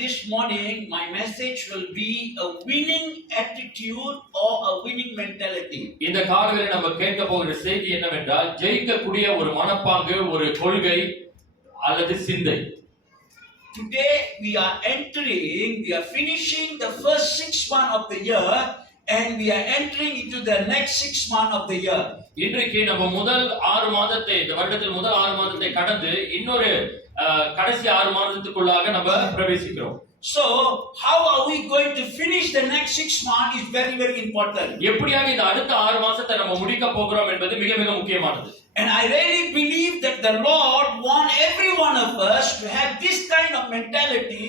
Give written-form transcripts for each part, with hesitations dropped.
this morning my message will be a winning attitude or a winning mentality. இந்த காலையில் நம்ம கேட்க போகிற செய்தி என்னவென்றால் ஜெயிக்கக்கூடிய ஒரு மனப்பாங்கு, ஒரு கொள்கை அல்லது சிந்தை. Today we are finishing the first 6 months of the year and we are entering into the next 6 months of the year. இன்றைக்கு நம்ம முதல் 6 மாதத்தை, இந்த வருடத்தில் முதல் 6 மாதத்தை கடந்து இன்னொரு கடைசி 6 மாதத்துக்குள்ளாக நம்ம பிரவேசிக்கிறோம். So how are we going to finish the next 6 months is very very important. எப்படியாக இந்த அடுத்த 6 மாசத்தை நம்ம முடிக்க போகிறோம் என்பது மிக மிக முக்கியமானது. And I really believe that the Lord wants every one of us to have this kind of mentality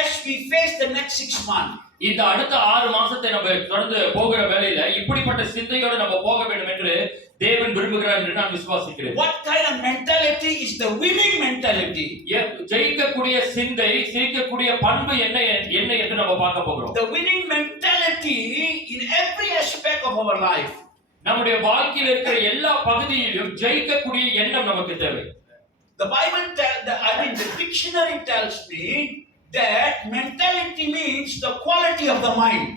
as we face the next 6 months. இந்த அடுத்த 6 மாசத்தை நம்ம தொடர்ந்து போகிற வேளையில இப்படிப்பட்ட சிந்தையோடு நம்ம போக வேண்டும் என்று தேவன் விரும்புகிறார் என்று நான் விசுவாசிக்கிறேன். What kind of mentality is the winning mentality? ஜெயிக்கக்கூடிய சிந்தை, ஜெயிக்கக்கூடிய பண்பு என்ன என்று நம்ம பார்க்க போகிறோம். The winning mentality in every aspect of our life. நம்முடைய வாழ்க்கையில் இருக்கிற எல்லா பகுதியிலும் ஜெயிக்கக்கூடிய எண்ணம் நமக்கு தேவை. The Bible the dictionary tells me that mentality means the quality of the mind.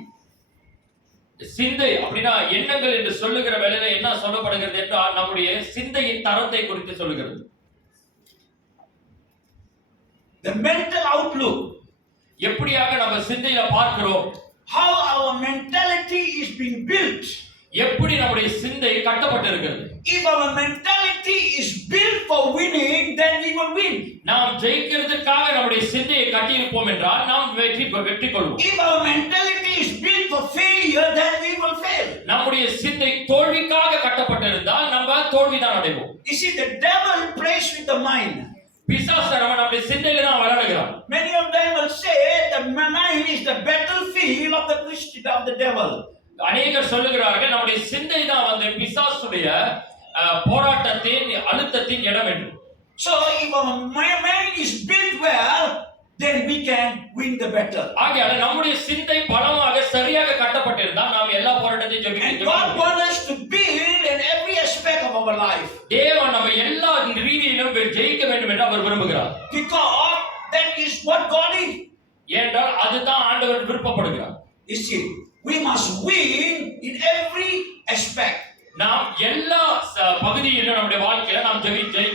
சிந்தை அப்படினா எண்ணங்கள் என்று சொல்லுகிற வேளையில என்ன சொல்லப்படுகிறது என்றால் நம்முடைய சிந்தையின் தரத்தை குறித்து சொல்லுகிறது. The mental outlook. எப்படியாக நம்ம சிந்தையில பார்க்கிறோம். How our mentality is being built. எப்படி நம்முடைய சிந்தை கட்டப்பட்டிருக்கிறது. If our mentality is built for winning, then we will win. நாம் ஜெயிக்கிறதுக்காக நம்முடைய சிந்தையை கட்டியிருப்போம் என்றால் நாம் வெற்றி கொள்வோம். If our mentality is built for failure, then we will fail. நம்முடைய சிந்தை தோல்விக்காக கட்டப்பட்டிருந்தால் நம்ம தோல்விதான் அடைவோம். You see, the devil plays with the mind. பிசாசு நம்முடைய சிந்தையில தான் விளையாடுகிறான். Many of them will say the mind is the battlefield of the Christian of the devil. அநேகர் சொல்லுகிறார்கள் நம்முடைய சிந்தை தான் வந்து பிசாசுடைய போராட்டத்தின் அழுத்தத்தின் இடம் என்று. So if our mind is built well, then we can win the battle. ஆகையால நம்முடைய சிந்தை பலமாக சரியாக கட்டப்பட்டிருந்தால் நாம் எல்லா போராட்டத்தையும் ஜெயிக்க God wants us to build in every aspect of our life. தேவன் நம்ம எல்லா ரீதியிலும் ஜெயிக்க வேண்டும் என்று அவர் விரும்புகிறார். Because that is what God is. ஏனென்றால் அதுதான் ஆண்டவர் விருப்பப்படுகிறார். You see, we must win in every aspect. நாம் எல்லா பகுதியிலும் நம்முடைய வாழ்க்கையில நாம்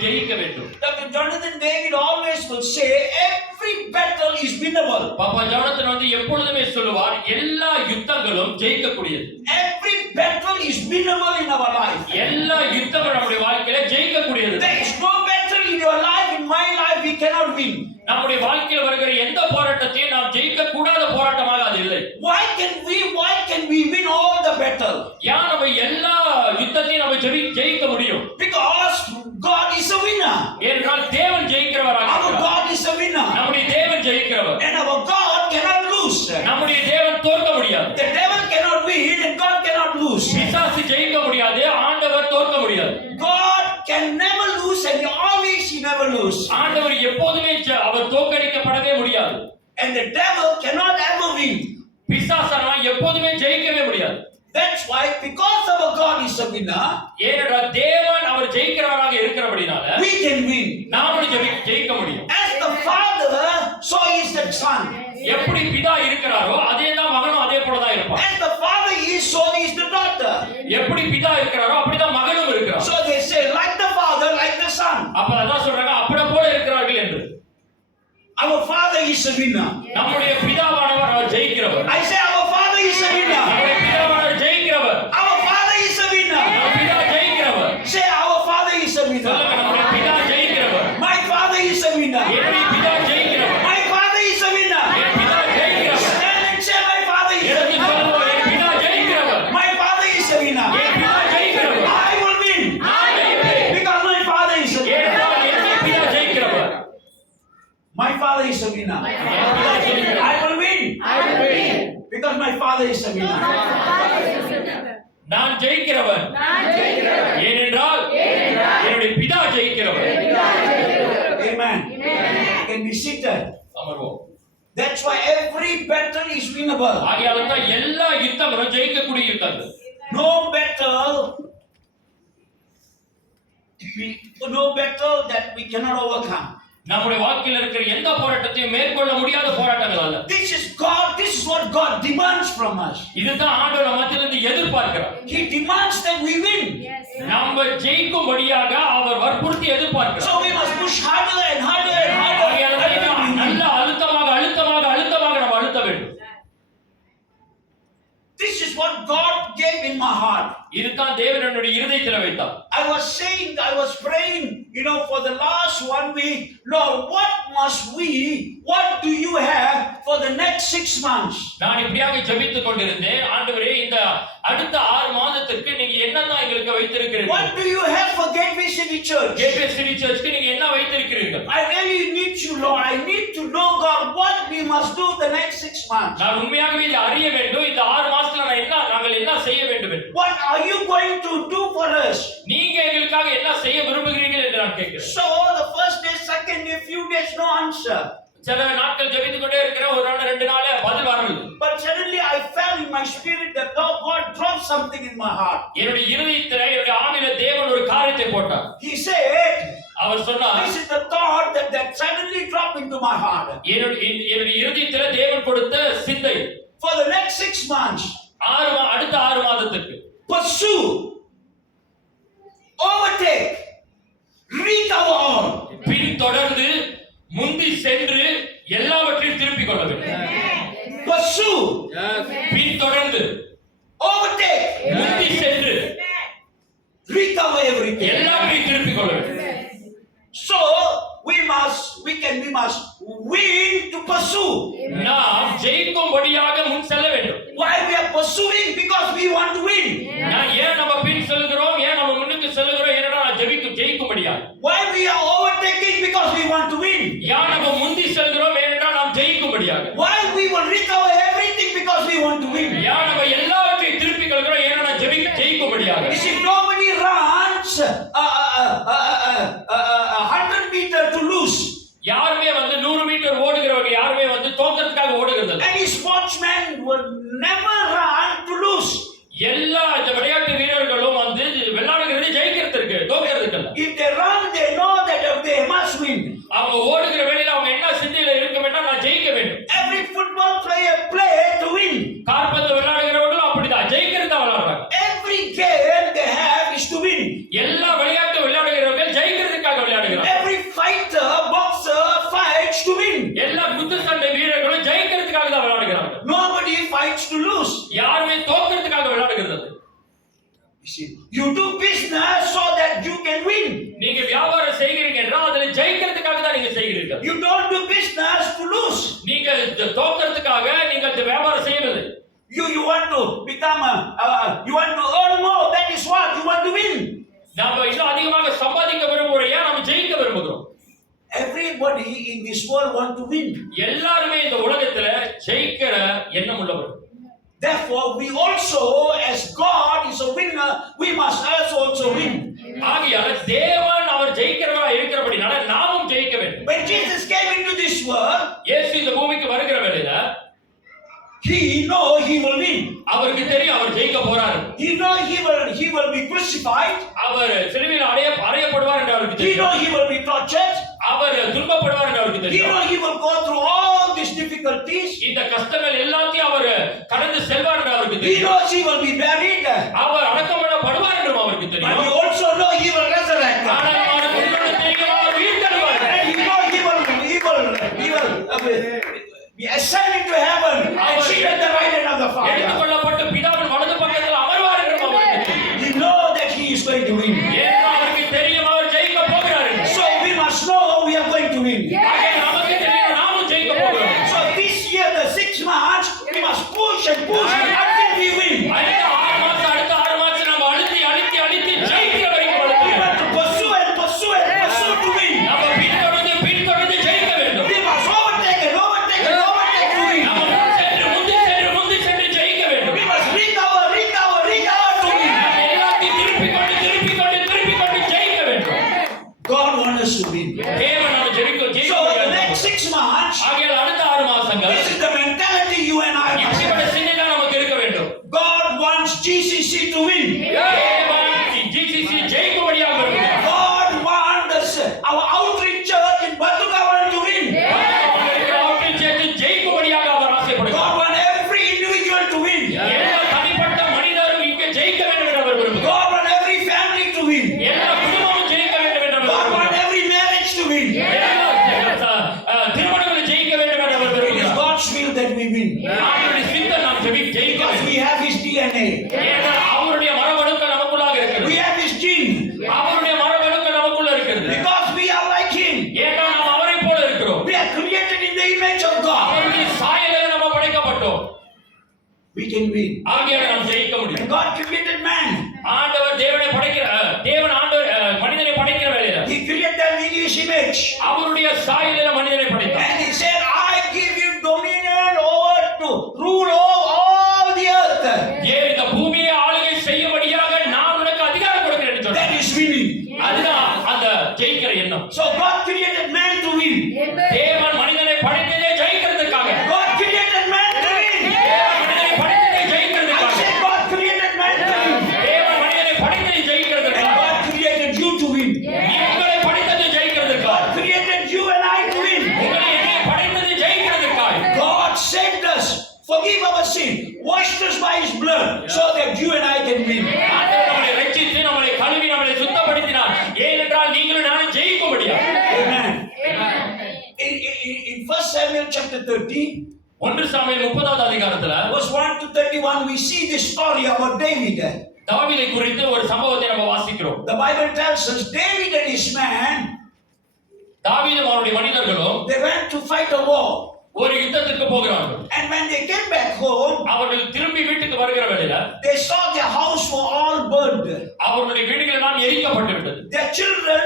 ஜெயிக்க வேண்டும். Dr. Jonathan David always will say every battle is winnable. பாப்பா ஜானத்தன் வந்து எப்பொழுதுமே சொல்லுவார் எல்லா யுத்தங்களும் ஜெயிக்கக்கூடியது. Every battle is winnable in our life. எல்லா யுத்தங்களும் நம்முடைய வாழ்க்கையில ஜெயிக்கக்கூடியது. There is no battle in your life, in my life we cannot win. நம்முடைய வாழ்க்கையில் வருகிற எந்த போராட்டத்தையும் நாம் ஜெயிக்க கூடாத போராட்டமாக அது இல்லை. Why can we win all the battle? ஏன் நம்ம எல்லா யுத்தத்தையும் நம்ம ஜெயிக்க முடியும்? Because God is a winner. ஏனென்றால் தேவன் ஜெயிக்கிறவராக Our இருக்கிறார். God is a winner. நம்முடைய தேவன் ஜெயிக்கிறவர். And our God cannot lose. நம்முடைய தேவன் தோற்க முடியாது. The devil cannot win and God cannot lose. பிசாசு ஜெயிக்க முடியாது, ஆண்டவர் தோற்க முடியாது. God can never lose and always he never lose. ஆண்டவர் எப்போதுமே அவர் தோற்கடிக்கப்படவே முடியாது. And the devil cannot ever win. பிசாசானவ எப்போதுமே ஜெயிக்கவே முடியாது. That's why because our God is a winner, ஏனென்றால் தேவன் அவர் ஜெயிக்கிறவராக இருக்கிறபடினால we can win. நாமும் ஜெயிக்க முடியும். As the father, so is the son. எப்படி பிதா இருக்கிறாரோ அதே தான் மகனும் அதே போல தான் இருப்பான். As the father is, so is the daughter. எப்படி பிதா இருக்கிறாரோ அப்படிதான் மகனும் இருக்கிறார். So they say like the father, like the son. அப்ப அதான் சொல்றாங்க அப்படி போல இருக்கிறார்கள் என்று. Our father is a winner. நம்முடைய பிதாவானவர் அவர் ஜெயிக்கிறவர். I say our father is a winner. நம்முடைய பிதாவானவர் ஜெயிக்கிறவர். Our father is a winner. நம்ம பிதா ஜெயிக்கிறவர். Say our father is a winner. சொல்லுங்க நம்முடைய பிதா ஜெயிக்கிறவர். My father is a winner. என்னுடைய பிதா ஜெயிக்கிறவர். My father is a winner. என் பிதா ஜெயிக்கிறவர். Stand and say my father is a எனக்கு winner. சொல்லுவோம் என் பிதா ஜெயிக்கிறவர். My father is a winner. என் பிதா ஜெயிக்கிறவர். I will win. நான் ஜெயிப்பேன். Because my father is a winner. ஏனென்றால் என் பிதா ஜெயிக்கிறவர். My father is a winner. என் பிதா ஜெயிக்கிறவர். I will win. Because my father is a winner. நான் ஜெயிக்கிறவன். ஏனென்றால் என்னுடைய பிதா ஜெயிக்கிறவர். Amen. Can be seated. அமர்வோம். That's why every battle is winnable. ஆகையால தான் எல்லா யுத்தங்களும் ஜெயிக்கக்கூடிய யுத்தங்கள். No battle that we cannot overcome. நம்முடைய வாழ்க்கையில் இருக்கிற எந்த போராட்டத்தையும் மேற்கொள்ள முடியாத போராட்டம் from us. இதுதான் ஆண்டவர் நம்ம மத்தியிலிருந்து எதிர்பார்க்கிறார். He demands that we win. நம்ம ஜெயிக்கும்படியாக அவர் வற்புறுத்தி எதிர்பார்க்கிறார். So we must push harder and harder and harder. நல்ல அழுத்தமாக அழுத்தமாக அழுத்தமாக நம்ம அழுத்த வேண்டும். This is what God gave in my heart. இதுதான் தேவன் என்னுடைய இருதயத்தில் வைத்தார். I was praying, for the last 1 week, Lord, what do you have for the next 6 months? நான் இப்படியாக ஜெபித்துக் கொண்டிருந்தேன். ஆண்டவரே, இந்த அடுத்த 6 மாதத்திற்கு நீங்க என்னதான் எங்களுக்கு வைத்திருக்கிறீர்கள்? What do you have for Gateway City Church? Gateway City Churchக்கு நீங்க என்ன வைத்திருக்கிறீர்கள்? I really need you, Lord. I need to know, God, what we must do the next 6 months. நான் உண்மையாகவே இதை அறிய வேண்டும். இந்த 6 மாசத்துல நாங்கள் என்ன செய்ய வேண்டும் என்று. What are you going to do for us? நீங்க எங்களுக்காக என்ன செய்ய விரும்புகிறீர்கள் என்று நான் கேட்கிறேன். So the first day, second day, few days, no answer. சில நாட்கள் ஜெபித்துக் கொண்டே இருக்கிறேன். ஒரு நாள் 2 நாள் பதில் வரவில்லை. But suddenly I felt in my spirit that God dropped something in my heart. என்னுடைய இருதயத்திலே என்னுடைய ஆவியிலே தேவன் ஒரு காரியத்தை போட்டார். He said, அவர் சொன்னார், this is the thought that suddenly dropped into my heart. என்னுடைய இருதயத்திலே தேவன் கொடுத்த சிந்தை. For the next 6 months, அடுத்த 6 மாதத்துக்கு pursue, overtake, recover all. பின்தொடர்ந்து முந்தி சென்று எல்லாவற்றையும் திருப்பிக் கொள்ள வேண்டும். Pursue, பின்தொடர்ந்து overtake, முந்தி சென்று recover everything. எல்லாவற்றையும் திருப்பிக் கொள்ள வேண்டும். So we must win to pursue. நாம் ஜெயிக்கும்படியாக முன் செல்ல வேண்டும். Why we are pursuing? Because we want to win. ஏன் நம்ம பின் செல்கிறோம்? ஏன் நம்ம முன்னுக்கு செல்கிறோம்? ஏன்னா ஜெயிக்கும்படியாக. Why we are overtaking? Because we want to win. ஏன் நம்ம முந்தி செல்கிறோம்? ஏன்னா நாம் ஜெயிக்கும்படியாக. Why we will recover everything? Because we want to win. ஏன் நம்ம எல்லாவற்றையும் திருப்பிக் கொள்கிறோம்? ஏன்னா ஜெயிக்கும்படியாக. You see, nobody runs 100 meters to lose. யாருமே 100 மீட்டர் ஓடுகிறவங்க யாருமே தோக்கிறதுக்காக ஓடுகிறது இல்ல. Any sportsman will never run to lose. எல்லா விளையாட்டு வீரர்களும் விளையாடுகிறது ஜெயிக்கிறதுக்கு, தோக்கிறதுக்கு இல்ல. If they run, they know that they must win. அவங்க ஓடுகிற வேளையில அவங்க என்ன சிந்தையில இருக்கணும்னா நான் ஜெயிக்க வேண்டும். Every football player play to win. கால்பந்து விளையாடுகிறவங்களும் அப்படிதான் ஜெயிக்கிறதுக்கு விளையாடுறாங்க. Every game they have is to win. எல்லா விளையாட்டு விளையாடுகிறவங்க ஜெயிக்கிறதுக்காக விளையாடுகிறாங்க. Every fighter, boxer fights to win. எல்லா குத்து சண்டை வீரர்களும் ஜெயிக்கிறதுக்காக தான் விளையாடுகிறாங்க. Nobody fights to lose. யாருமே தோக்கிறதுக்காக விளையாடுகிறது. You see, you do business so that you can win. நீங்க வியாபாரம் செய்கிறீங்க என்றால் அதுல ஜெயிக்கிறதுக்காக தான் நீங்க செய்கிறீர்கள். You don't do business to lose. நீங்க தோக்கிறதுக்காக நீங்க வியாபாரம் செய்யவில்லை. You want to become you want to earn more. That is what you want to win. நாம இன்னும் அதிகமாக சம்பாதிக்க விரும்புறோம். ஏன் நாம ஜெயிக்க விரும்புகிறோம். Everybody in this world want to win. எல்லாருமே இந்த உலகத்துல ஜெயிக்கிற எண்ணம் உள்ளவர்கள். Therefore, we also, as God is a winner, we must also win. ஆகையால தேவன் அவர் ஜெயிக்கிறவரா இருக்கிறபடினால நாமும் ஜெயிக்க வேண்டும். When Jesus came into this world, இயேசு இந்த பூமிக்கு வருகிற வேளையில he know he will win. அவருக்கு தெரியும் அவர் ஜெயிக்க போறாரு. He know he will be crucified. அவர் சிலுவையில் அறையப்படுவார் என்று அவருக்கு He தெரியும். know he will be tortured. அவர் துன்பப்படுவார் என்று அவருக்கு He தெரியும். know he will go through all these difficulties. இந்த கஷ்டங்கள் எல்லாத்தையும் அவர் கடந்து செல்வார் என்று அவருக்கு He தெரியும். knows he will be buried. அவர் அடக்கம் பண்ணப்படுவார் என்று அவருக்கு But தெரியும். he also know he will resurrect. ஆனால் அவருக்கு இன்னொரு தெரியும், அவர் உயிர்த்தெழுவார். And he know he will be ascended into heaven and sit at the right hand of the Father. எடுத்துக்கொள்ளப்பட்டு பிதாவின் வலது பக்கத்தில் அமர்வார் என்று அவருக்கு தெரியும். He know that he is going to win. ஏன்னா அவருக்கு தெரியும் அவர் ஜெயிக்க போகிறார் என்று. So we must know we are going to win. ஆகவே நமக்கு தெரியும் நாமும் ஜெயிக்க போகிறோம். So this year, the 6 months, we must push until we win. அடுத்த 6 மாசம் அடுத்த 6 மாசம் நம்ம அழுத்தி ஜெயிக்கிற வரைக்கும் We அழுத்தணும். have to pursue to win. நம்ம பின்தொடர்ந்து ஜெயிக்க வேண்டும். We must overtake to win. நம்ம முந்தி சென்று ஜெயிக்க வேண்டும். We must recover to win. நம்ம எல்லாத்தையும் திருப்பிக் கொண்டு ஜெயிக்க வேண்டும். God wants us to win. தேவன் நம்ம ஜெயிக்க So the next 6 months, ஆகையால் அடுத்த 6 மாசங்கள் this is the mentality you and I must have. இப்படிப்பட்ட சிந்தை தான் நமக்கு இருக்க வேண்டும். God wants win. ஆண்டவருடைய சித்தம் நாம் ஜெயிக்க Because வேண்டும். we have His DNA. ஏன்னா அவருடைய மரபணுக்கள் நமக்குள்ளாக இருக்கிறது. We have His gene. அவருடைய மரபணுக்கள் நமக்குள்ள இருக்கிறது. Because we are like Him. ஏன்னா நாம் அவரை போல இருக்கிறோம். We are created in the image of God. அவருடைய சாயலில் நம்ம படைக்கப்பட்டோம். We can win. ஆகையால் நாம் ஜெயிக்க முடியும். And God created man. ஆண்டவர் தேவன் ஆண்டவர் மனிதனை படைக்கிற வேளையில He created them in His image. அவருடைய சாயலில் மனிதனை படைத்தார். And He said, I give you dominion over to rule over all the earth. இந்த பூமியை ஆளுகை செய்யும்படியாக நான் உனக்கு அதிகாரம் கொடுக்கிறேன் என்று சொன்னார். That is winning. அதுதான் அந்த ஜெயிக்கிற எண்ணம். So God created man to win. தேவன் மனிதனை படைத்ததே ஜெயிக்கிறதுக்காக. God created man to win. தேவன் மனிதனை படைத்ததே I ஜெயிக்கிறதுக்காக. said God created man to win. தேவன் மனிதனை படைத்ததை And ஜெயிக்கிறதுக்காக. God created you to win. உங்களை படைத்ததை ஜெயிக்கிறதுக்காக. God created you and I to win. உங்களை என்னை படைத்ததை ஜெயிக்கிறதுக்காக. God saved us, forgive our sin, washed us by His blood, so that you and I can win. ஆண்டவர் நம்மை ரட்சித்து நம்மை கழுவி நம்மை சுத்தப்படுத்தினார். ஏனென்றால் நீங்களும் நானும் ஜெயிக்கும்படியாக. Amen. In 1 Samuel chapter 13, 1 Samuel 30வது அதிகாரத்துல verse 1 to 31, we see this story about David. தாவீதை குறித்து ஒரு சம்பவத்தை நம்ம வாசிக்கிறோம். The Bible tells us David and his man, தாவீதும் அவருடைய மனிதர்களும் they went to fight a war. ஒரு யுத்தத்திற்கு போகிறார்கள். And when they came back home, அவர்கள் திரும்பி வீட்டுக்கு வருகிற வேளையில they saw their house were all burned. அவர்களுடைய வீடுகள் எல்லாம் எரிக்கப்பட்டு விட்டது. Their children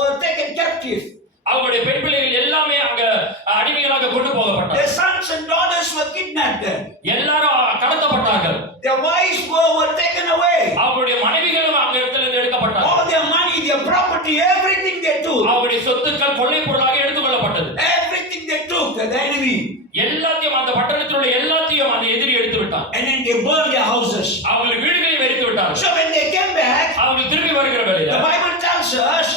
were taken captive. அவருடைய பெண் பிள்ளைகள் எல்லாமே அங்க அடிமைகளாக கொண்டு போகப்பட்டார்கள். Their sons and daughters were kidnapped. எல்லாரும் கடத்தப்பட்டார்கள். Their wives were taken away. அவருடைய மனைவிகளும் அங்க இடத்திலிருந்து எடுக்கப்பட்டார்கள். All their money, their property, everything they took. அவருடைய சொத்துக்கள் கொள்ளை பொருளாக எடுத்துக்கொள்ளப்பட்டது. Everything they took, the enemy. எல்லாத்தையும் அந்த பட்டணத்தில் உள்ள எல்லாத்தையும் அந்த எதிரி எடுத்து விட்டான். And then they burned their houses. அவர்கள் வீடுகளை எரித்து விட்டார்கள். So when they came back, அவர்கள் திரும்பி வருகிற வேளையில the Bible tells us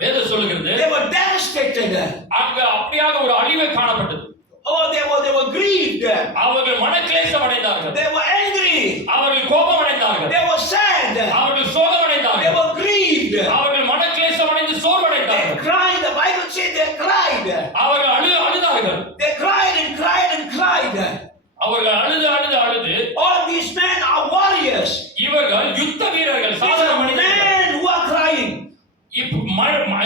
வேதம் சொல்லுகிறது they were devastated. அங்க அப்படியாக ஒரு அழிவு காணப்பட்டது. Oh, they were grieved. அவர்கள் மனக்லேசம் அடைந்தார்கள். They were angry. அவர்கள் கோபம் அடைந்தார்கள். They were sad. அவர்கள் சோகம் They அடைந்தார்கள். were grieved. அவர்கள் மனக்லேசம் அடைந்து They சோர்வடைந்தார்கள். cried. The Bible says they cried. அவர்கள் அழுதார்கள். They cried and cried and cried. அவர்கள் அழுது All these men are warriors. இவர்கள் யுத்த வீரர்கள், These சாதாரண are மனிதர்கள். men who are crying.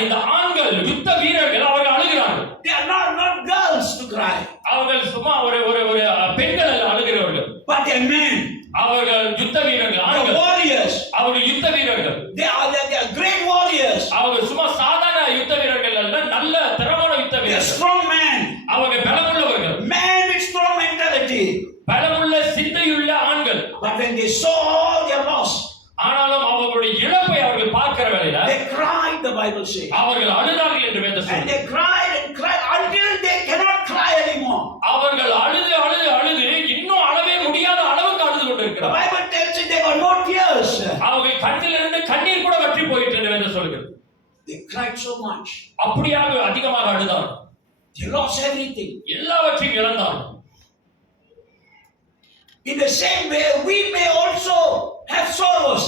இந்த ஆண்கள் யுத்த வீரர்கள் அவர்கள் அழுகிறார்கள். They are not girls to cry. அவர்கள் சும்மா ஒரு பெண்கள் அல்ல அழுகிறவர்கள். But they are men. அவர்கள் யுத்த வீரர்கள், They are ஆண்கள். warriors. அவர்கள் யுத்த வீரர்கள். They are great warriors. அவர்கள் சும்மா சாதாரண யுத்த வீரர்கள் அல்ல, நல்ல திறமான யுத்த They are வீரர்கள். strong men. அவர்கள் பலமுள்ளவர்கள், Men with strong mentality. பலமுள்ள சிந்தையுள்ள ஆண்கள். But when they saw all their loss, ஆனாலும் அவர்களுடைய இழப்பை அவர்கள் பார்க்கிற வேளையில they cried, the Bible says. அவர்கள் அழுதார்கள் என்று வேதம் And சொல்லுகிறது. they cried and cried until they cannot cry anymore. அவர்கள் அழுது இன்னும் அழவே முடியாத அளவுக்கு அழுது The கொண்டிருக்கிறார்கள். Bible tells you they got no tears. அவர்கள் கண்ணிலிருந்து கண்ணீர் கூட வற்றி போயிற்று என்று வேதம் சொல்லுகிறது. They cried so much. அப்படியாக அதிகமாக அழுதார்கள். They lost everything. எல்லாவற்றையும் இழந்தார்கள். In the same way, we may also have sorrows.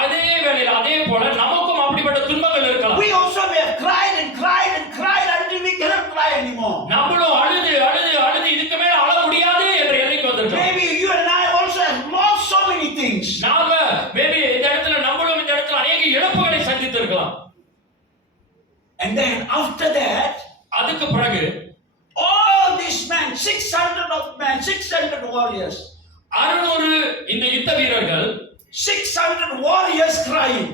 அதே வேளையில் அதே போல நமக்கும் அப்படிப்பட்ட துன்பங்கள் இருக்கலாம். We also may have cried and cried and cried until we cannot cry anymore. நம்மளும் அழுது இதுக்கு மேல அழ முடியாது என்ற எல்லைக்கு வந்திருக்கோம். Maybe you and I also have lost so many things. நாம மேபி இந்த இடத்துல நம்மளும் இந்த இடத்துல அநேக இழப்புகளை சந்தித்திருக்கலாம். And then after that, அதுக்கு பிறகு all these men, 600 warriors, 600 இந்த யுத்த வீரர்கள், 600 warriors crying.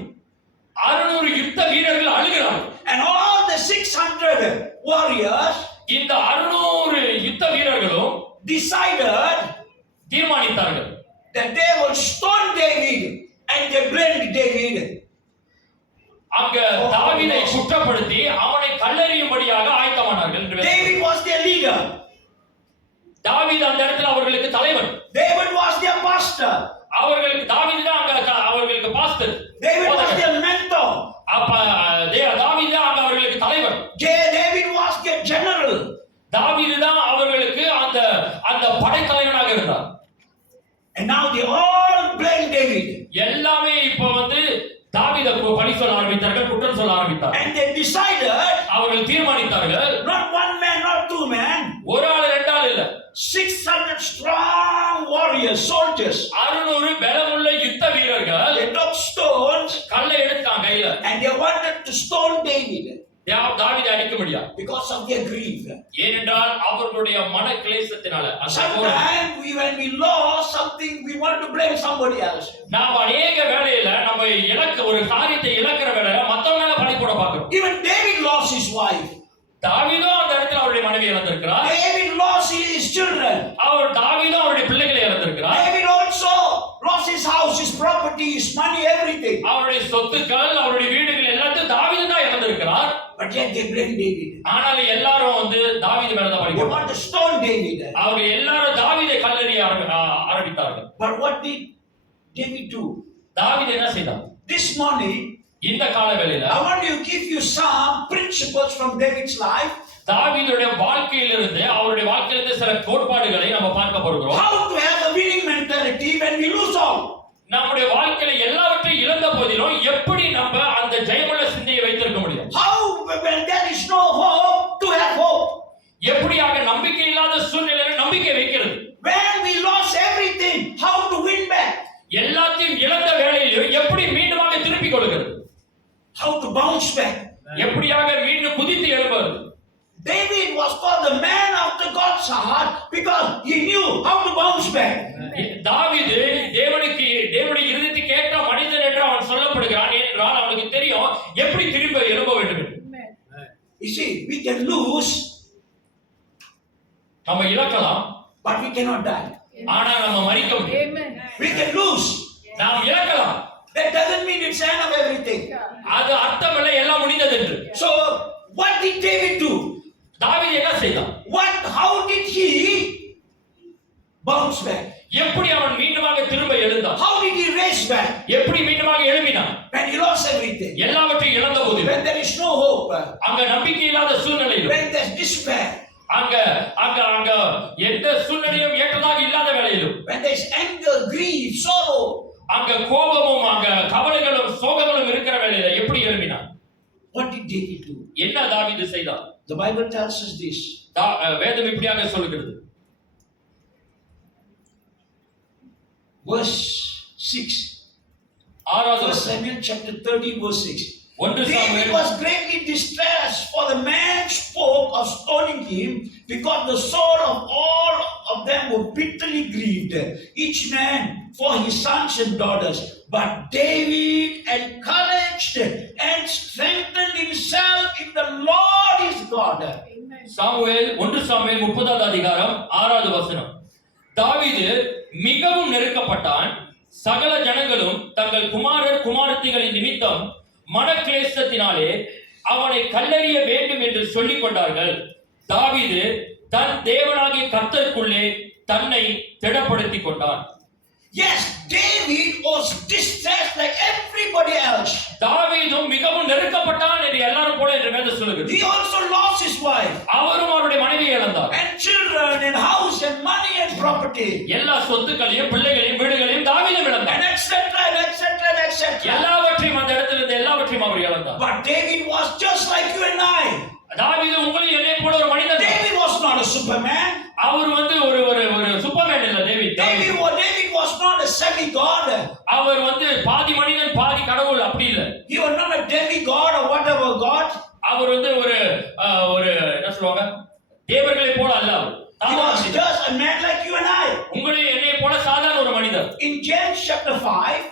600 யுத்த வீரர்கள் அழுகிறார்கள். And all the 600 warriors இந்த 600 யுத்த வீரர்களும் decided தீர்மானித்தார்கள் that they will stone David, and they blamed David. அங்க தாவீதை குற்றப்படுத்தி அவனை கல்லெறியும்படியாக ஆயத்தமானார்கள் என்று வேதம். David was their leader. தாவீது அந்த இடத்துல அவர்களுக்கு தலைவன். David was their pastor. அவர்களுக்கு தாவீது தான் அங்க அவர்களுக்கு pastor. David was their mentor. அப்ப தாவீது தான் அங்க அவர்களுக்கு தலைவன். David was their general. தாவீது தான் அவர்களுக்கு அந்த படைத்தலைவனாக இருந்தார். And now they all blame David. எல்லாமே இப்ப தாவீதை பழி சொல்ல ஆரம்பித்தார்கள், குற்றம் சொல்ல ஆரம்பித்தார்கள். And they decided, அவர்கள் தீர்மானித்தார்கள், not one man, not two men, ஒரு ஆள் ரெண்டு ஆள் இல்ல, 600 strong warriors, soldiers. 600 பலமுள்ள யுத்த வீரர்கள் They took stones கல்லை எடுத்தாங்க கையில. and they wanted to stone David தாவீதை அடிக்க முடியாது. because of their grief. ஏனென்றால் அவர்களுடைய மன கிளேசத்தினால. Sometimes when we lost something, we want to blame somebody else. நாம் அநேக வேளையில நம்ம ஒரு காரியத்தை இழக்கிற வேளையில மத்தவங்க மேல பழி போட பார்க்கிறோம். Even David lost his wife. தாவீதும் அந்த இடத்துல அவருடைய மனைவி இழந்திருக்கிறார். David lost his children. தாவீதும் அவருடைய பிள்ளைகளை இழந்திருக்கிறார். David also lost his house, his property, his money, everything. அவருடைய சொத்துக்கள், அவருடைய வீடுகள் எல்லாத்தையும் தாவீது தான் இழந்திருக்கிறார். But yet they blame David. ஆனால் எல்லாரும் தாவீது மேல தான் பழி They போடுறாங்க. want to stone David. அவங்க எல்லாரும் தாவீதை கல்லெறிய ஆரம்பித்தார்கள். But what did David do? தாவீது என்ன செய்தார்? This morning, இந்த கால வேளையில I want to give you some principles from David's life. தாவீதுடைய வாழ்க்கையிலிருந்து அவருடைய வாழ்க்கையிலிருந்து சில கோட்பாடுகளை நம்ம பார்க்க போகிறோம். How to have a winning mentality when we lose all. நம்முடைய வாழ்க்கையில எல்லாவற்றையும் இழந்த போதிலும் எப்படி நம்ம அந்த ஜெயமுள்ள சிந்தையை வைத்திருக்க முடியும்? How when there is no hope to have hope. எப்படியாக நம்பிக்கை இல்லாத சூழ்நிலையில் நம்பிக்கை வைக்கிறது? When we lost everything, how to win back. எல்லாத்தையும் இழந்த வேளையிலும் எப்படி மீண்டுமாக திருப்பிக் கொள்கிறது? How to bounce back. எப்படியாக மீண்டும் குதித்து எழும்புவது? David was called the man after God's heart because he knew how to bounce back. தாவீது தேவனுடைய இருதயத்துக்கு ஏற்ற மனிதன் என்று அவன் சொல்லப்படுகிறான். ஏனென்றால் அவனுக்கு தெரியும் எப்படி திரும்ப எழும்ப வேண்டும் என்று. You see, we can lose, நம்ம இழக்கலாம், but we cannot die. ஆனா நம்ம மரிக்க முடியும். We can lose. நாம் இழக்கலாம். That doesn't mean it's end of everything. அது அர்த்தமல்ல எல்லாம் முடிந்தது என்று. So, what did David do? தாவீது என்ன செய்தான்? How did he bounce back? எப்படி அவன் மீண்டுமாக திரும்ப எழுந்தான்? How did he raise back? எப்படி மீண்டுமாக எழும்பினான்? When he lost everything. எல்லாவற்றையும் இழந்த போது. When there is no hope. அங்க நம்பிக்கை இல்லாத சூழ்நிலையில். When there is despair. அங்க எந்த சூழ்நிலையும் ஏற்றதாக இல்லாத வேளையிலும். When there is anger, grief, sorrow. அங்க கோபமும் அங்க கவலைகளும் சோகங்களும் இருக்கிற வேளையில எப்படி எழும்பினான்? What did David do? என்ன தாவீது செய்தான்? The Bible tells us this. வேதம் இப்படியாக சொல்கிறது. Verse 6. 1 Samuel chapter 30 verse 6. David was greatly distressed, for the man spoke of stoning him, because the soul of all of them were bitterly grieved, each man for his sons and daughters. But David encouraged and strengthened himself in the Lord his God. 1 Samuel 30வது அதிகாரம் 6வது வசனம். தாவீது மிகவும் நெருக்கப்பட்டான். சகல ஜனங்களும் தங்கள் குமாரர் குமாரத்திகளின் நிமித்தம் மனக்லேசத்தினாலே அவனை கல்லெறிய வேண்டும் என்று சொல்லிக் கொண்டார்கள். தாவீது தன் தேவனாகிய கர்த்தருக்குள்ளே தன்னை திடப்படுத்திக் கொண்டான். Yes, David was distressed like everybody else. தாவீதும் மிகவும் நெருக்கப்பட்டான் என்று எல்லாரும் போல என்று வேதம் சொல்லுகிறது. He also lost his wife. அவரும் அவருடைய மனைவியை இழந்தார். And children and house and money and property. எல்லா சொத்துக்களையும் பிள்ளைகளையும் வீடுகளையும் தாவீதும் இழந்தார். And etc. எல்லாவற்றையும் அந்த இடத்திலிருந்து எல்லாவற்றையும் அவர் இழந்தார். But David was just like you and I. தாவீது உங்களையும் என்னை போல ஒரு மனிதன். David was not a superman. அவர் ஒரு சூப்பர்மேன் இல்ல. David was not a semi-god. அவர் பாதி மனிதன் பாதி கடவுள் அப்படி இல்ல. He was not a demigod or whatever god. அவர் ஒரு என்ன சொல்வாங்க, தேவர்களை போல அல்ல. He was just a man like you and I. உங்களையும் என்னை போல சாதாரண ஒரு மனிதன். In James chapter 5,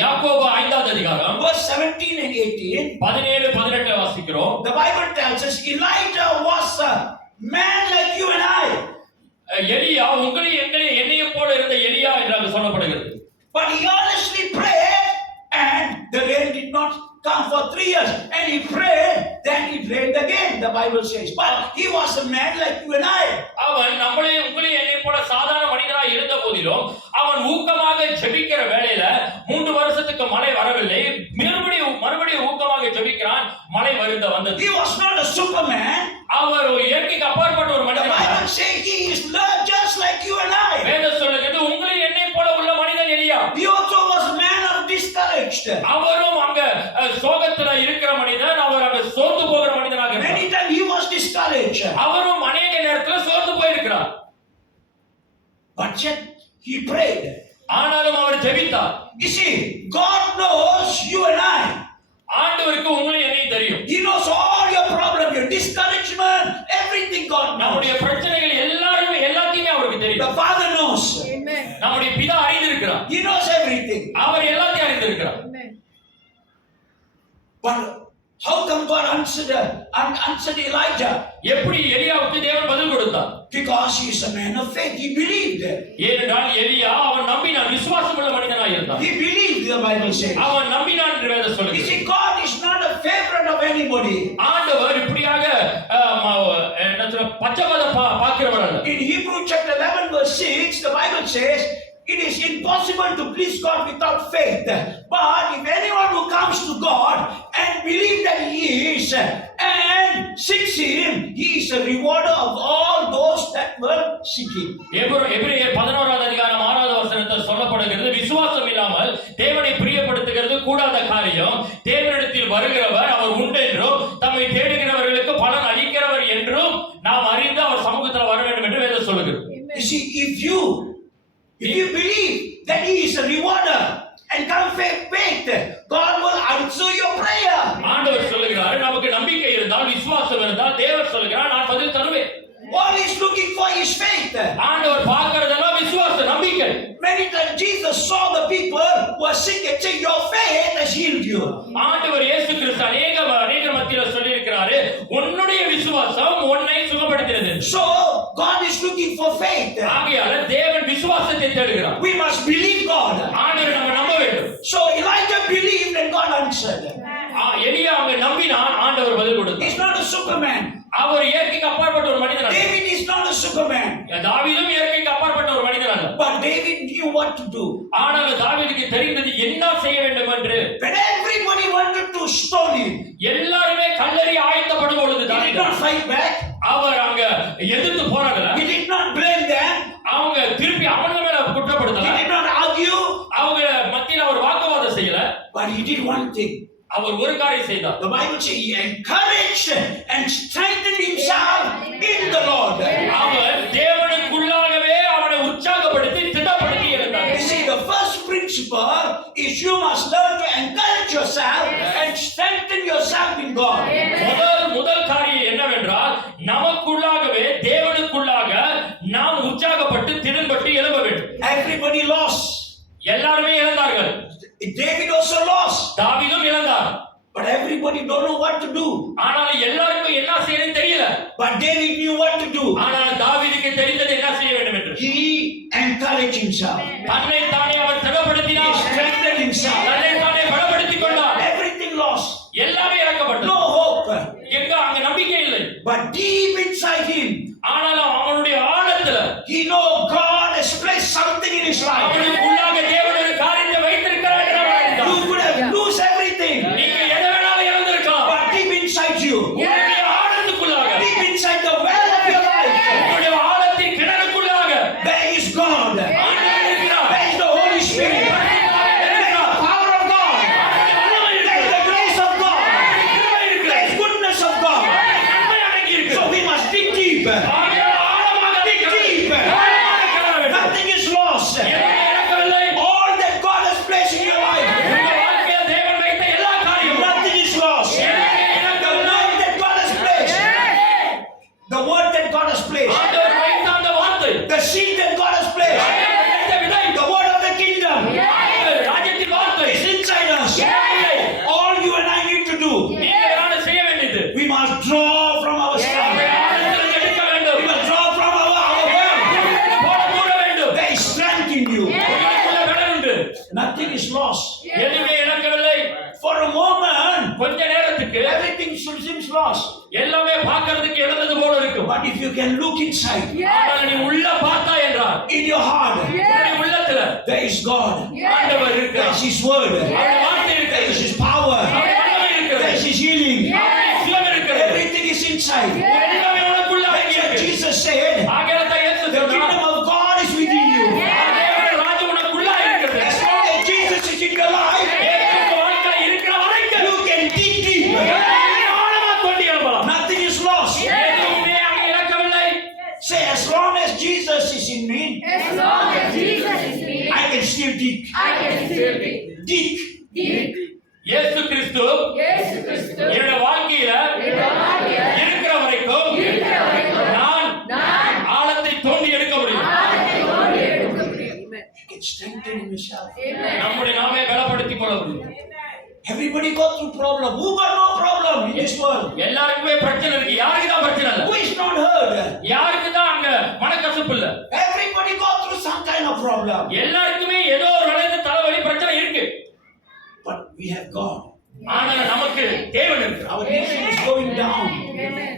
யாக்கோபு 5வது அதிகாரம் verse 17 and 18, 17-18 வாசிக்கிறோம். the Bible tells us Elijah was a man like you and I. எலியா உங்களையும் என்னையும் போல இருந்த எலியா என்று சொல்லப்படுகிறது. But he honestly prayed and the rain did not come for 3 years. And he prayed, then it rained again, the Bible says. But he was a man like you and I. அவன் உங்களையும் என்னை போல சாதாரண மனிதனாய் இருந்த போதிலும் அவன் ஊக்கமாக ஜெபிக்கிற வேளையில 3 வருஷத்துக்கு மழை வரவில்லை. மறுபடியும் ஊக்கமாக ஜெபிக்கிறான். மழை வந்தது. He was not a superman. அவர் இயற்கைக்கு அப்பாற்பட்ட ஒரு மனிதன். The Bible says he is just like you and I. வேதம் சொல்லுகிறது உங்களையும் என்னை போல உள்ள மனிதன் எலியா. He also was a man of discouraged. அவரும் அங்க சோகத்துல இருக்கிற மனிதன். அவர் அங்க சோர்ந்து போகிற மனிதனாக இருந்தார். Many times he was discouraged. அவரும் அநேக நேரத்துல சோர்ந்து போயிருக்கிறார். But yet he prayed. ஆனாலும் அவர் ஜெபித்தார். You see, God knows you and I. ஆண்டவருக்கு உங்களை என்னையும் தெரியும். He knows all your problem, your discouragement, everything God knows. நம்முடைய பிரச்சனைகள் எல்லாத்தையுமே அவருக்கு தெரியும். The Father knows. Amen. நம்முடைய பிதா அறிந்திருக்கிறார். He knows everything. அவர் எல்லாத்தையும் அறிந்திருக்கிறார். Amen. But how come God answered Elijah? எப்படி எலியாவுக்கு தேவன் பதில் கொடுத்தார்? Because he is a man of faith. He believed. ஏனென்றால் எலியா அவன் நம்பினான், விசுவாசமுள்ள மனிதனாய் இருந்தான். He believed, the Bible says. அவன் நம்பினான் என்று வேதம் சொல்லுகிறது. You see, God is not a favorite of anybody. ஆண்டவர் இப்படியாக என்ன சொல்ற பச்சைபாத பார்க்கிறவர் அல்ல. In Hebrew chapter 11 verse 6, the Bible says, it is impossible to please God without faith. But if anyone who comes to God and believes that He is and seeks Him, He is a rewarder of all those that were seeking. எபிரேயர் 11வது அதிகாரம் 6வது வசனத்தில் சொல்லப்படுகிறது, விசுவாசம் இல்லாமல் தேவனை பிரியப்படுத்துகிறது கூடாத காரியம். தேவனிடத்தில் வருகிறவர் அவர் உண்டென்றும் தம்மை தேடுகிறவர்களுக்கு பலன் அளிக்கிறவர் என்றும் நாம் அறிந்து அவர் சமூகத்தில் வர வேண்டும் என்று வேதம் சொல்லுகிறது. You see, if you believe that He is a rewarder and come faith, God will answer your prayer. ஆண்டவர் சொல்லுகிறார், நமக்கு நம்பிக்கை இருந்தால் விசுவாசம் இருந்தால் தேவன் சொல்லுகிறார், நான் பதில் தருவேன். All He's looking for is faith. ஆண்டவர் பார்க்கிறதெல்லாம் விசுவாசம், நம்பிக்கை. Many times Jesus saw the people who are sick and said, your faith has healed you. ஆண்டவர் இயேசு கிறிஸ்து அநேக மத்தியில சொல்லி இருக்கிறாரு, உன்னுடைய விசுவாசம் உன்னை சுகப்படுத்தினது. So God is looking for faith. ஆகையால தேவன் விசுவாசத்தை தேடுகிறார். We must believe God. ஆண்டவரை நம்ம நம்ப வேண்டும். So Elijah believed and God answered. எலியா அங்க நம்பினான், ஆண்டவர் பதில் கொடுத்தார். He's not a superman. அவர் இயற்கைக்கு அப்பாற்பட்ட ஒரு மனிதன் அல்ல. David is not a superman. தாவீதும் இயற்கைக்கு அப்பாற்பட்ட ஒரு மனிதன் அல்ல. But David knew what to do. ஆனால் தாவீதுக்கு தெரிந்தது என்ன செய்ய வேண்டும் என்று. When everybody wanted to stone him, எல்லாரும் கல்லறி ஆயத்தப்படும் பொழுது he did தாவீது not fight back. அவர் அங்க எதிர்த்து போராடல. He did not blame them. அவங்க திருப்பி அவங்க மேல குற்றப்படுத்தல. He did not argue. அவங்க மத்தியில அவர் வாக்குவாதம் செய்யல. But he did one thing. அவர் ஒரு காரியம் செய்தார். The Bible says he encouraged and strengthened himself in the Lord. அவர் தேவனுக்குள்ளாகவே அவனை உற்சாகப்படுத்தி திடப்படுத்தி இருந்தார். You see, the first principle is you must learn to encourage yourself and strengthen yourself in God. முதல் காரியம் என்னவென்றால் நமக்குள்ளாகவே தேவனுக்குள்ளாக நாம் உற்சாகப்பட்டு திடன்பட்டு எழும்ப வேண்டும். Everybody lost. எல்லாரும் இழந்தார்கள். David also lost. தாவீதும் இழந்தார். But everybody don't know what to do. ஆனால் எல்லாருக்கும் என்ன செய்யணும் தெரியல. But David knew what to do. ஆனால் தாவீதுக்கு தெரிந்தது என்ன செய்ய வேண்டும் என்று. He encouraged himself. தன்னை தானே அவர் He திடப்படுத்தினார். strengthened himself. தன்னை தானே பலப்படுத்திக் கொண்டார். Everything lost. எல்லாமே இழக்கப்பட்டது. No hope. அங்க நம்பிக்கை இல்லை. But deep inside him, ஆனாலும் அவனுடைய ஆழத்துல he know God has placed something in his life. அவனுக்குள்ளாக தேவன் ஒரு காரியத்தை வைத்திருக்கிறார் என்று அவர் அறிந்தார். You could have lose everything. நீங்க எதை வேணாலும் இழந்திருக்கலாம். But deep inside you, உங்களுடைய ஆழத்துக்குள்ளாக, deep inside the well of your life, உங்களுடைய ஆழத்தின் கிணறுக்குள்ளாக there is God. ஆண்டவர் இருக்கிறார். There is the Holy Spirit. There is the power of God. There is the grace of God. There is goodness of God. நன்மை அடங்கி இருக்கு. So we must dig deep. ஆழமாக Dig deep. Nothing is lost. இழக்கவில்லை. All that God has placed in your life, உங்க வாழ்க்கையில் தேவன் வைத்த எல்லா காரியமும் nothing is lost. The word that God has placed. The word that God has placed. ஆண்டவர் வைத்த அந்த வார்த்தை, The seed that God has placed. வைத்த விதை, The word of the kingdom ராஜ்யத்தின் வார்த்தை is inside us. All you and I need to do, நீங்கள் நான் செய்ய வேண்டியது we must draw from our strength. ஆழத்தில் எடுக்க We வேண்டும். must draw from our well. போட வேண்டும். There is strength in you. உங்களுக்குள்ள பலம் உண்டு. Nothing is lost. எதுவுமே இழக்கவில்லை. For a moment, கொஞ்ச நேரத்துக்கு everything seems lost. எல்லாமே பார்க்கிறதுக்கு இழந்தது போல இருக்கும். But if you can look inside, ஆனால் நீ உள்ள பார்த்தா என்றால் in your heart, உன்னுடைய உள்ளத்துல there is God. ஆண்டவர் There இருக்கிறார். is His word. அவருடைய வார்த்தை There இருக்கிறது. is His power. அவருடைய வல்லமை There இருக்கிறது. is His healing. அவருடைய சுகம் இருக்கிறது. Everything is inside. எல்லாமே உனக்குள்ள That's what இருக்கு. Jesus said. ஆகையால தான் இயேசு The சொன்னார், kingdom of God is within you. தேவனுடைய ராஜ்யம் உனக்குள்ள இருக்கிறது. As long as Jesus is in your life, இயேசு உங்க வாழ்க்கையில இருக்கிற வரைக்கும் you can dig deep. நீ ஆழமா தோண்டி எழும்பலாம். Nothing is lost. எதுவுமே அங்கே இழக்கவில்லை. Say, as long as as Jesus is in me, As long as Jesus is in me, I can still dig. I can still dig. Dig. Dig. இயேசு கிறிஸ்து இயேசு கிறிஸ்து என்னோட வாழ்க்கையில என்னோட வாழ்க்கையில இருக்கிற வரைக்கும் இருக்கிற வரைக்கும் நான் ஆழத்தை தோண்டி எடுக்க முடியும். ஆழத்தை தோண்டி எடுக்க முடியும். You can strengthen yourself. Amen. நம்முடைய நாமே பலப்படுத்திக் கொள்ள முடியும். Everybody go through problem. Who got no problem in this world? எல்லாருக்குமே பிரச்சனை இருக்கு. யாருக்கு தான் பிரச்சனை இல்ல? Who is not hurt? யாருக்கு தான் அங்க மனக்கசப்பு இல்ல? Everybody go through some kind of problem. எல்லாருக்குமே ஏதோ ஒரு வளைந்த தலைவலி பிரச்சனை இருக்கு. But we have God. ஆனா நமக்கு தேவன் இருக்கு. Our nation is going down. Amen.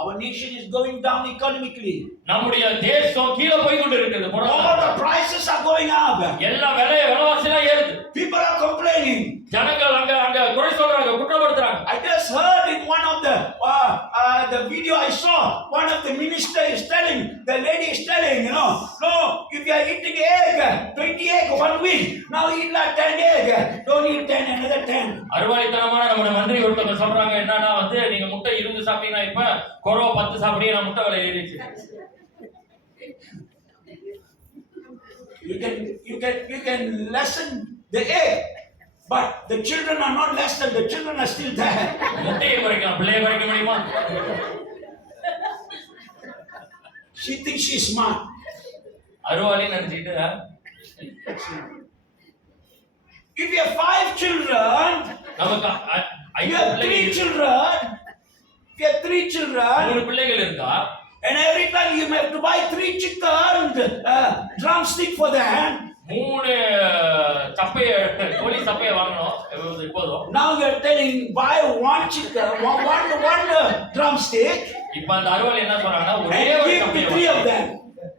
Our nation is going down economically. நம்முடைய தேசம் கீழ போய் கொண்டு இருக்குது. All the prices are going up. எல்லா விலைவாசி எல்லாம் ஏறுது. People are complaining. ஜனங்கள் அங்க அங்க குறை சொல்றாங்க, குற்றப்படுத்துறாங்க. I just heard in one of the video I saw, one of the minister is telling, the lady is telling, no, if you are eating egg, 20 egg 1 week, now eat like 10 egg, don't eat 10, another 10. அறுவாளித்தனமான நம்ம மந்திரி ஒருத்தவங்க சொல்றாங்க என்னன்னா நீங்க முட்டை 20 சாப்பிட்டீங்கன்னா இப்ப குறவ 10 சாப்பிட்டீங்க, நான் முட்டை விலை ஏறிச்சு. You can lessen the egg, but the children are not lessened, the children are still there. முட்டையை குறைக்கலாம், பிள்ளையை குறைக்க முடியுமா? She thinks she's smart. அறுவாளி நினைச்சிட்டு If you have 5 children, நமக்கு you have 3 children, if you have 3 children, 3 பிள்ளைகள் இருந்தா and every time you have to buy 3 chicken drumstick for them. 3 சப்பைய கோழி சப்பைய வாங்கணும் இப்போதும். Now you are telling buy 1 chicken, one drumstick, இப்ப அந்த அறுவாளி என்ன சொல்றாங்கன்னா ஒரே and ஒரு give சப்பைய to 3 of them.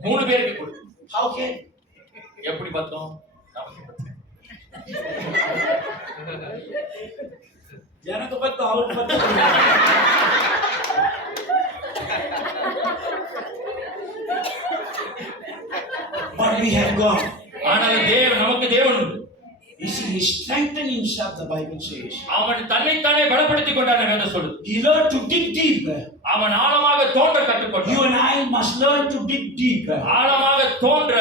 3 பேருக்கு கொடு. How can? எப்படி பார்த்தோம்? எனக்கு பத்து அவருக்கு பத்து. But we have God. ஆனால் நமக்கு தேவன் உண்டு. You see, he strengthened himself, the Bible says. அவன் தன்னைத்தானே பலப்படுத்திக் கொண்டான் வேதம் சொல்லுது. He learned to dig deep. அவன் ஆழமாக தோண்ட கற்றுக்கொண்டான். You and I must learn to dig deep. ஆழமாக தோண்ட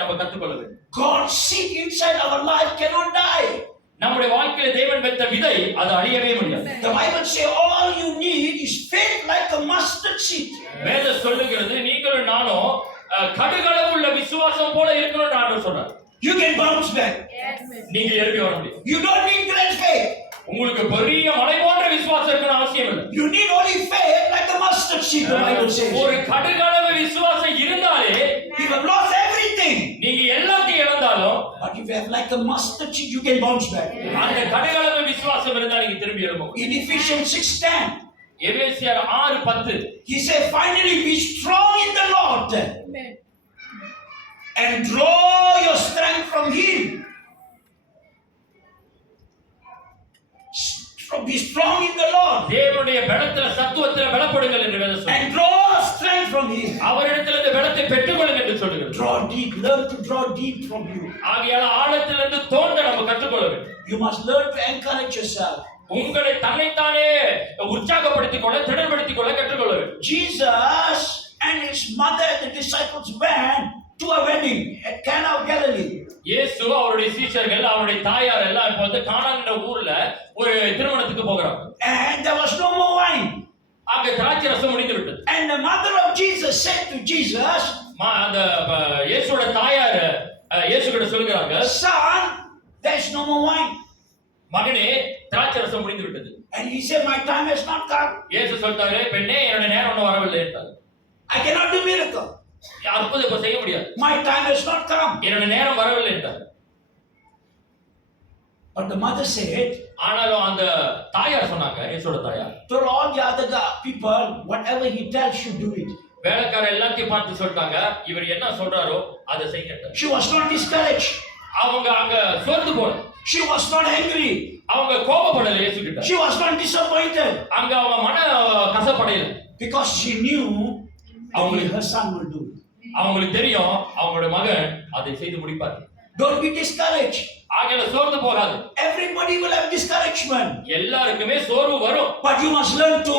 நம்ம கற்றுக்கொள்ள வேண்டும். God's seed inside our life cannot die. நம்முடைய வாழ்க்கையில தேவன் வைத்த விதை அது அழியவே முடியாது. The Bible says all you need is faith like a mustard seed. வேதம் சொல்லுகிறது நீங்களும் நானும் கடுகளவு உள்ள விசுவாசம் போல இருக்கணும்னு ஆண்டவர் சொல்றார். You can bounce back. நீங்க எழுப்பி வர முடியும். You don't need great faith. உங்களுக்கு பெரிய மலை போன்ற விசுவாசம் இருக்கணும் அவசியம் இல்லை. You need only faith like a mustard seed, the Bible says. ஒரு கடுகளவு விசுவாசம் இருந்தாலே You have lost everything. நீங்க எல்லாத்தையும் இழந்தாலும் But if you have like a mustard seed, you can bounce back. அந்த கடுகளவு விசுவாசம் இருந்தா நீங்க திரும்பி எழும்பும். In Ephesians 6:10, எபேசியர் 6:10 he said, finally be strong in the Lord. Amen. And draw your strength from him. Be strong in the Lord. தேவனுடைய பலத்தில சத்துவத்தில பலப்படுங்கள் என்று வேதம் சொல்லுது. And draw strength from him. அவரிடத்திலிருந்து பலத்தை பெற்றுக்கொள்ளுங்கள் என்று சொல்லுகிறது. Draw deep, learn to draw deep from you. ஆகையால ஆழத்திலிருந்து தோண்ட நம்ம கற்றுக்கொள்ள வேண்டும். You must learn to encourage yourself. உங்களை தன்னைத்தானே உற்சாகப்படுத்திக் கொள்ள திடப்படுத்திக் கொள்ள கற்றுக்கொள்ள வேண்டும். Jesus and his mother, the disciples, went to a wedding at Cana of Galilee. இயேசு அவருடைய சீஷர்கள் அவருடைய தாயார் எல்லாம் இப்ப வந்து கானான் என்ற ஊர்ல ஒரு திருமணத்துக்கு போகிறாங்க. And there was no more wine. அங்க திராட்சை ரசம் முடிந்து விட்டது. And the mother of Jesus said to Jesus, அந்த இயேசுவோட தாயார் இயேசு கிட்ட சொல்கிறாங்க, son, there is no more wine. மகனே திராட்சை ரசம் முடிந்து விட்டது. And he said, my time has not come. இயேசு சொல்றாரு, பெண்ணே என்னோட நேரம் இன்னும் வரவில்லை என்றார். I cannot do miracle. அற்புதம் இப்ப செய்ய முடியாது. My time has not come. என்னோட நேரம் வரவில்லை என்றார். But the mother said, ஆனாலும் அந்த தாயார் சொன்னாங்க, இயேசுவோட தாயார், to all the other people, whatever he tells you, do it. வேலைக்கார எல்லாத்தையும் பார்த்து சொல்லிட்டாங்க, இவர் என்ன சொல்றாரோ அதை செய்யுங்க. She was not discouraged. அவங்க அங்க சோர்ந்து போல. She was not angry. அவங்க கோபப்படல இயேசு கிட்ட. She was not disappointed. அங்க அவங்க மன கசப்படையல. Because she knew her son will do it. அவங்களுக்கு தெரியும் அவங்களோட மகன் அதை செய்து முடிப்பார். Don't be discouraged. ஆகையால சோர்ந்து போகாது. Everybody will have discouragement. எல்லாருக்குமே சோர்வு வரும். But you must learn to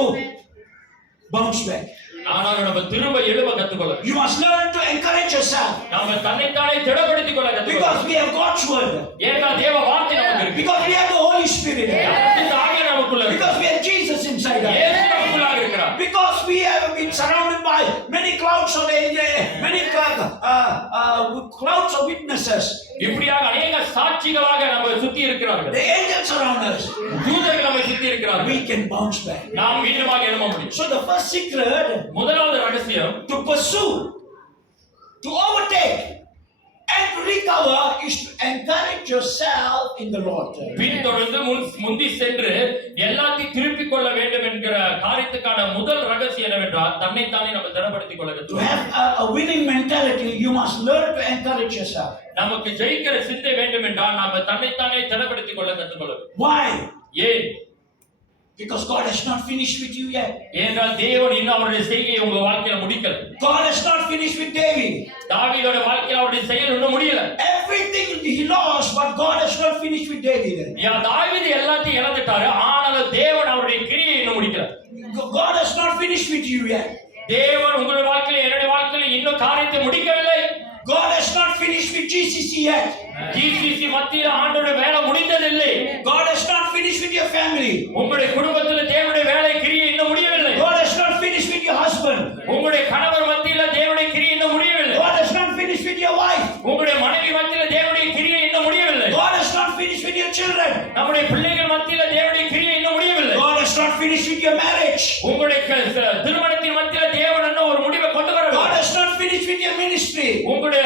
bounce back. ஆனால் நம்ம திரும்ப எழும்ப கத்துக்கொள்ள You must learn to encourage yourself. நாம தன்னைத்தானே திடப்படுத்திக் கொள்ள கத்துக்கொள்ள Because we have God's word. ஏன்னா தேவ வார்த்தை நமக்கு இருக்கு Because we have the Holy Spirit. இந்த ஆவியானவர் நமக்குள்ள இருக்கு Because we have Jesus inside us. இயேசு நமக்குள்ளாக இருக்கிறார் Because we have been surrounded by many clouds of clouds of witnesses. இப்படியாக அநேக சாட்சிகளாக நம்ம சுத்தி இருக்கிறார்கள் The angels around us. தூதர்கள் நம்மை சுத்தி இருக்கிறார்கள் We can bounce back. நாம் மீண்டுமாக எழும்ப முடியும் So the first secret முதலாவது ரகசியம் to pursue, to overtake, and to recover is to encourage yourself in the Lord. பின்தொடர்ந்து முந்தி சென்று எல்லாத்தையும் திருப்பிக் கொள்ள வேண்டும் என்கிற காரியத்துக்கான முதல் ரகசியம் என்னவென்றால் தன்னைத்தானே நம்ம திடப்படுத்திக் கொள்ள To கற்றுக்கொள்ள have a winning mentality, you must learn to encourage yourself. நமக்கு ஜெயிக்கிற சிந்தை வேண்டும் என்றால் நாம தன்னைத்தானே திடப்படுத்திக் கொள்ள கற்றுக்கொள்ள வேண்டும். Why? ஏன்? Because God has not finished with you yet. ஏனென்றால் தேவன் இன்னும் அவருடைய செய்கையை உங்க வாழ்க்கையில முடிக்கல. God has not finished with David. தாவீதோட வாழ்க்கையில அவருடைய செயல் இன்னும் முடியல. Everything he lost, but God has not finished with David. தாவீது எல்லாத்தையும் இழந்துட்டாரு, ஆனாலும் தேவன் அவருடைய கிரியை இன்னும் முடிக்கல. God has not finished with you yet. தேவன் உங்களுடைய வாழ்க்கையில என்னுடைய வாழ்க்கையில இன்னும் காரியத்தை முடிக்கவில்லை. God has not finished with GCC yet. GCC மத்தியில ஆண்டவருடைய வேலை முடிந்ததில்லை. God has not finished with your family. உங்களுடைய குடும்பத்துல தேவனுடைய வேலை கிரியை இன்னும் முடியவில்லை. God has not finished with your husband. உங்களுடைய கணவர் மத்தியில தேவனுடைய கிரியை இன்னும் முடியவில்லை. God has not finished with your wife. உங்களுடைய மனைவி மத்தியில தேவனுடைய கிரியை இன்னும் முடியவில்லை. God has not finished with your children. நம்முடைய பிள்ளைகள் மத்தியில தேவனுடைய கிரியை இன்னும் முடியவில்லை. God has not finished with your marriage. உங்களுடைய திருமணத்தின் மத்தியில தேவன் இன்னும் ஒரு முடிவை கொண்டு வரவில்லை. God has not finished with your ministry. உங்களுடைய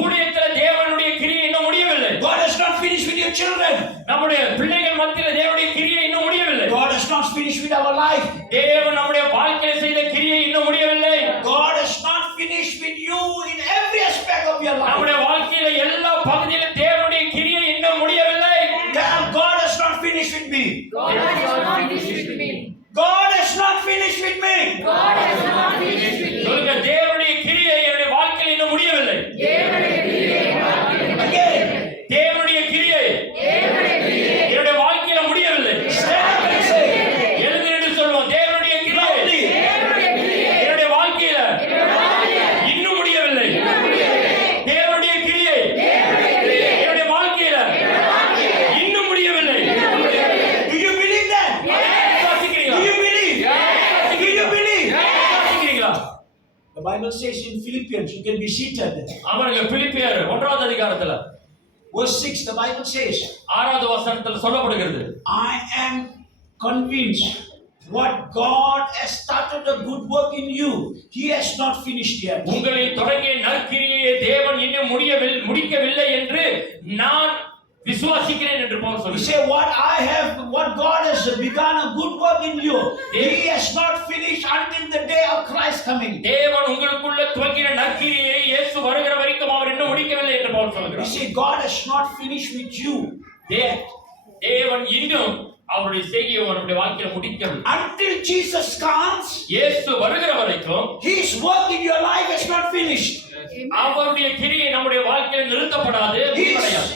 ஊழியத்துல தேவனுடைய கிரியை இன்னும் முடியவில்லை. God has not finished with your children. நம்முடைய பிள்ளைகள் மத்தியில தேவனுடைய கிரியை இன்னும் முடியவில்லை. God has not finished with our life. தேவன் நம்முடைய வாழ்க்கையில் செய்த கிரியை இன்னும் முடியவில்லை. God has not finished with you in every aspect of your life. நம்முடைய வாழ்க்கையில எல்லா பகுதியிலும் தேவனுடைய கிரியை இன்னும் முடியவில்லை. God has not finished with me. God has not finished with me. God has not finished with me. God has not finished with me. சொல்லுங்க, தேவனுடைய கிரியை என்னுடைய வாழ்க்கையில் இன்னும் முடியவில்லை. தேவனுடைய கிரியை Again. தேவனுடைய கிரியை என்னுடைய வாழ்க்கையில முடியவில்லை. Stand up and say, எழுந்து நின்று சொல்லுவோம், தேவனுடைய கிரியை என்னுடைய வாழ்க்கையில இன்னும் முடியவில்லை. தேவனுடைய கிரியை என்னுடைய வாழ்க்கையில இன்னும் முடியவில்லை. do you believe that? விசுவாசிக்கிறீங்களா? Do you believe? Do you believe? விசுவாசிக்கிறீங்களா? The Bible says in Philippians, you can be seated. அவனுக்கு பிலிப்பியர் 1வது அதிகாரத்துல Verse 6, the Bible says, 6வது வசனத்துல சொல்லப்படுகிறது, I am convinced what God has started a good work in you, He has not finished yet. உங்களில் தொடங்கிய நற்கிரியை தேவன் இன்னும் முடிக்கவில்லை என்று நான் விசுவாசிக்கிறேன் என்று பவுல் You சொல்கிறார். say, what God has begun a good work in you, He has not finished until the day of Christ coming. தேவன் உங்களுக்குள்ள துவங்கின நற்கிரியை இயேசு வருகிற வரைக்கும் அவர் இன்னும் முடிக்கவில்லை என்று பவுல் You சொல்கிறார். see, God has not finished with you yet. தேவன் இன்னும் அவருடைய செய்கையை அவருடைய வாழ்க்கையில முடிக்கவில்லை. Until Jesus comes, இயேசு வருகிற வரைக்கும் His work in your life has not finished. அவருடைய கிரியை நம்முடைய வாழ்க்கையில் நிறுத்தப்படாது, முடிவடையாது.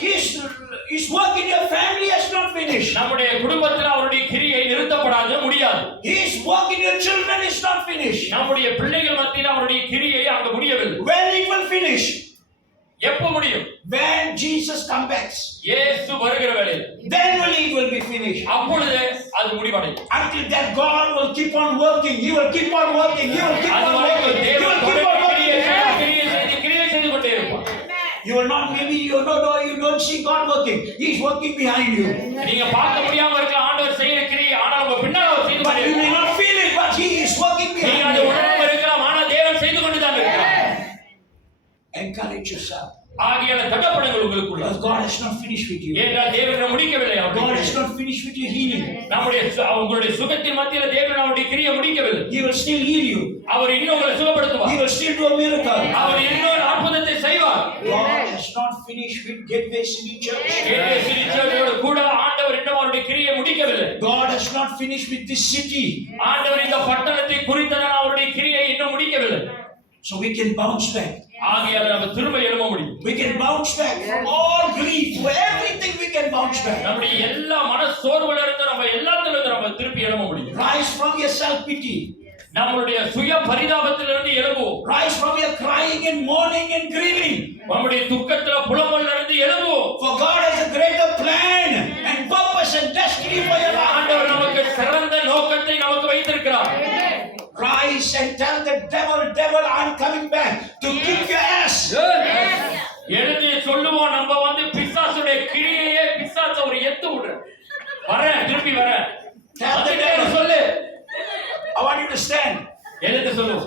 His work in your family has not finished. நம்முடைய குடும்பத்தில் அவருடைய கிரியை நிறுத்தப்படாது, முடியாது. His work in your children is not finished. நம்முடைய பிள்ளைகள் மத்தியில் அவருடைய கிரியை அங்க முடியவில்லை. When it will finish? எப்ப முடியும்? When Jesus comes back. இயேசு வருகிற வேளையில் Then only it will be finished. அப்பொழுது அது முடிவடையும். Until that, God will keep on working. He will keep on working. He will keep அது on வரைக்கும் working. He தேவன் will keep on தொடர்ந்து working. கிரியை செய்து கொண்டே இருப்பார். You will not, maybe you don't see God working. He is working behind you. நீங்க பார்க்க முடியாம இருக்கலாம் ஆண்டவர் செய்யற கிரியை, ஆனால் உங்க பின்னால அவர் செய்து But கொண்டே you may இருப்பார். not feel it, but He is working நீங்க behind அதை you. உணராம இருக்கலாம், ஆனால் தேவன் செய்து கொண்டு தான் இருக்கிறார். Encourage yourself. ஆகியான தடப்படங்கள் உங்களுக்குள்ள, Because God has not finished with you. ஏனென்றால் தேவன் முடிக்கவில்லை. God has not finished with your healing. நம்முடைய உங்களுடைய சுகத்தின் மத்தியில தேவன் அவருடைய கிரியை முடிக்கவில்லை. He will still heal you. அவர் இன்னும் உங்களை சுகப்படுத்துவார். He will still do a miracle. அவர் இன்னொரு அற்புதத்தை செய்வார். God has not finished with Gateway City Church. சர்ச்சோடு கூட ஆண்டவர் இன்னும் அவருடைய கிரியை முடிக்கவில்லை. God has not finished with this city. ஆண்டவர் இந்த பட்டணத்தை குறித்ததான அவருடைய கிரியை இன்னும் முடிக்கவில்லை. So we can bounce back. ஆகையால நம்ம திரும்ப எழும்ப முடியும். We can bounce back from all grief, for everything we can bounce back. நம்முடைய எல்லா மன சோர்வுல இருந்து நம்ம எல்லாத்துல இருந்து நம்ம திருப்பி எழும்ப முடியும். Rise from your self-pity. நம்மளுடைய சுய பரிதாபத்திலிருந்து எழும்புவோம். Rise from your crying and mourning and grieving. நம்முடைய துக்கத்துல புலம்பல்ல இருந்து எழும்புவோம். For God has a greater plan and purpose and destiny for your life. ஆண்டவர் நமக்கு சிறந்த நோக்கத்தை நமக்கு வைத்திருக்கிறார். Rise and tell the devil, I'm coming back to kick your ass. எழுந்து சொல்லுவோம், நம்ம வந்து பிசாசுடைய கிரியையே பிசாச ஒரு எத்து விடுற வரேன், திருப்பி வரேன். Tell the devil. சொல்லு, I want you to stand. எழுந்து சொல்லு.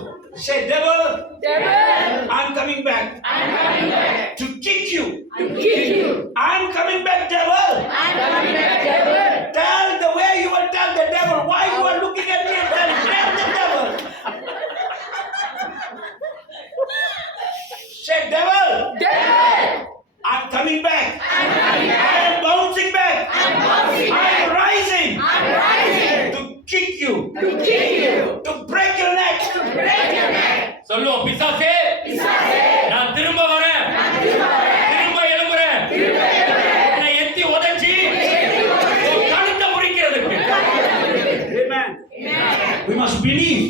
Say, devil, Devil, I'm coming back I'm coming back to kick you. to kick you. I'm coming back, devil. I'm coming back, devil. Tell the way you will tell the devil why you are looking at me and tell the devil. Say, devil, Devil, I'm coming back. I'm coming I back. am bouncing back. I'm bouncing I am back. rising I'm rising to kick you, to kick you, to break your neck. to break your neck. சொல்லுவோம், பிசாசே பிசாசே, நான் திரும்ப வரேன், நான் திரும்ப வரேன். திரும்ப எழும்புறேன், திரும்ப எழும்புறேன். உன்னை எத்தி உதைச்சி உன் கழுத்தை முறிக்கிறதுக்கு. Amen. We must believe.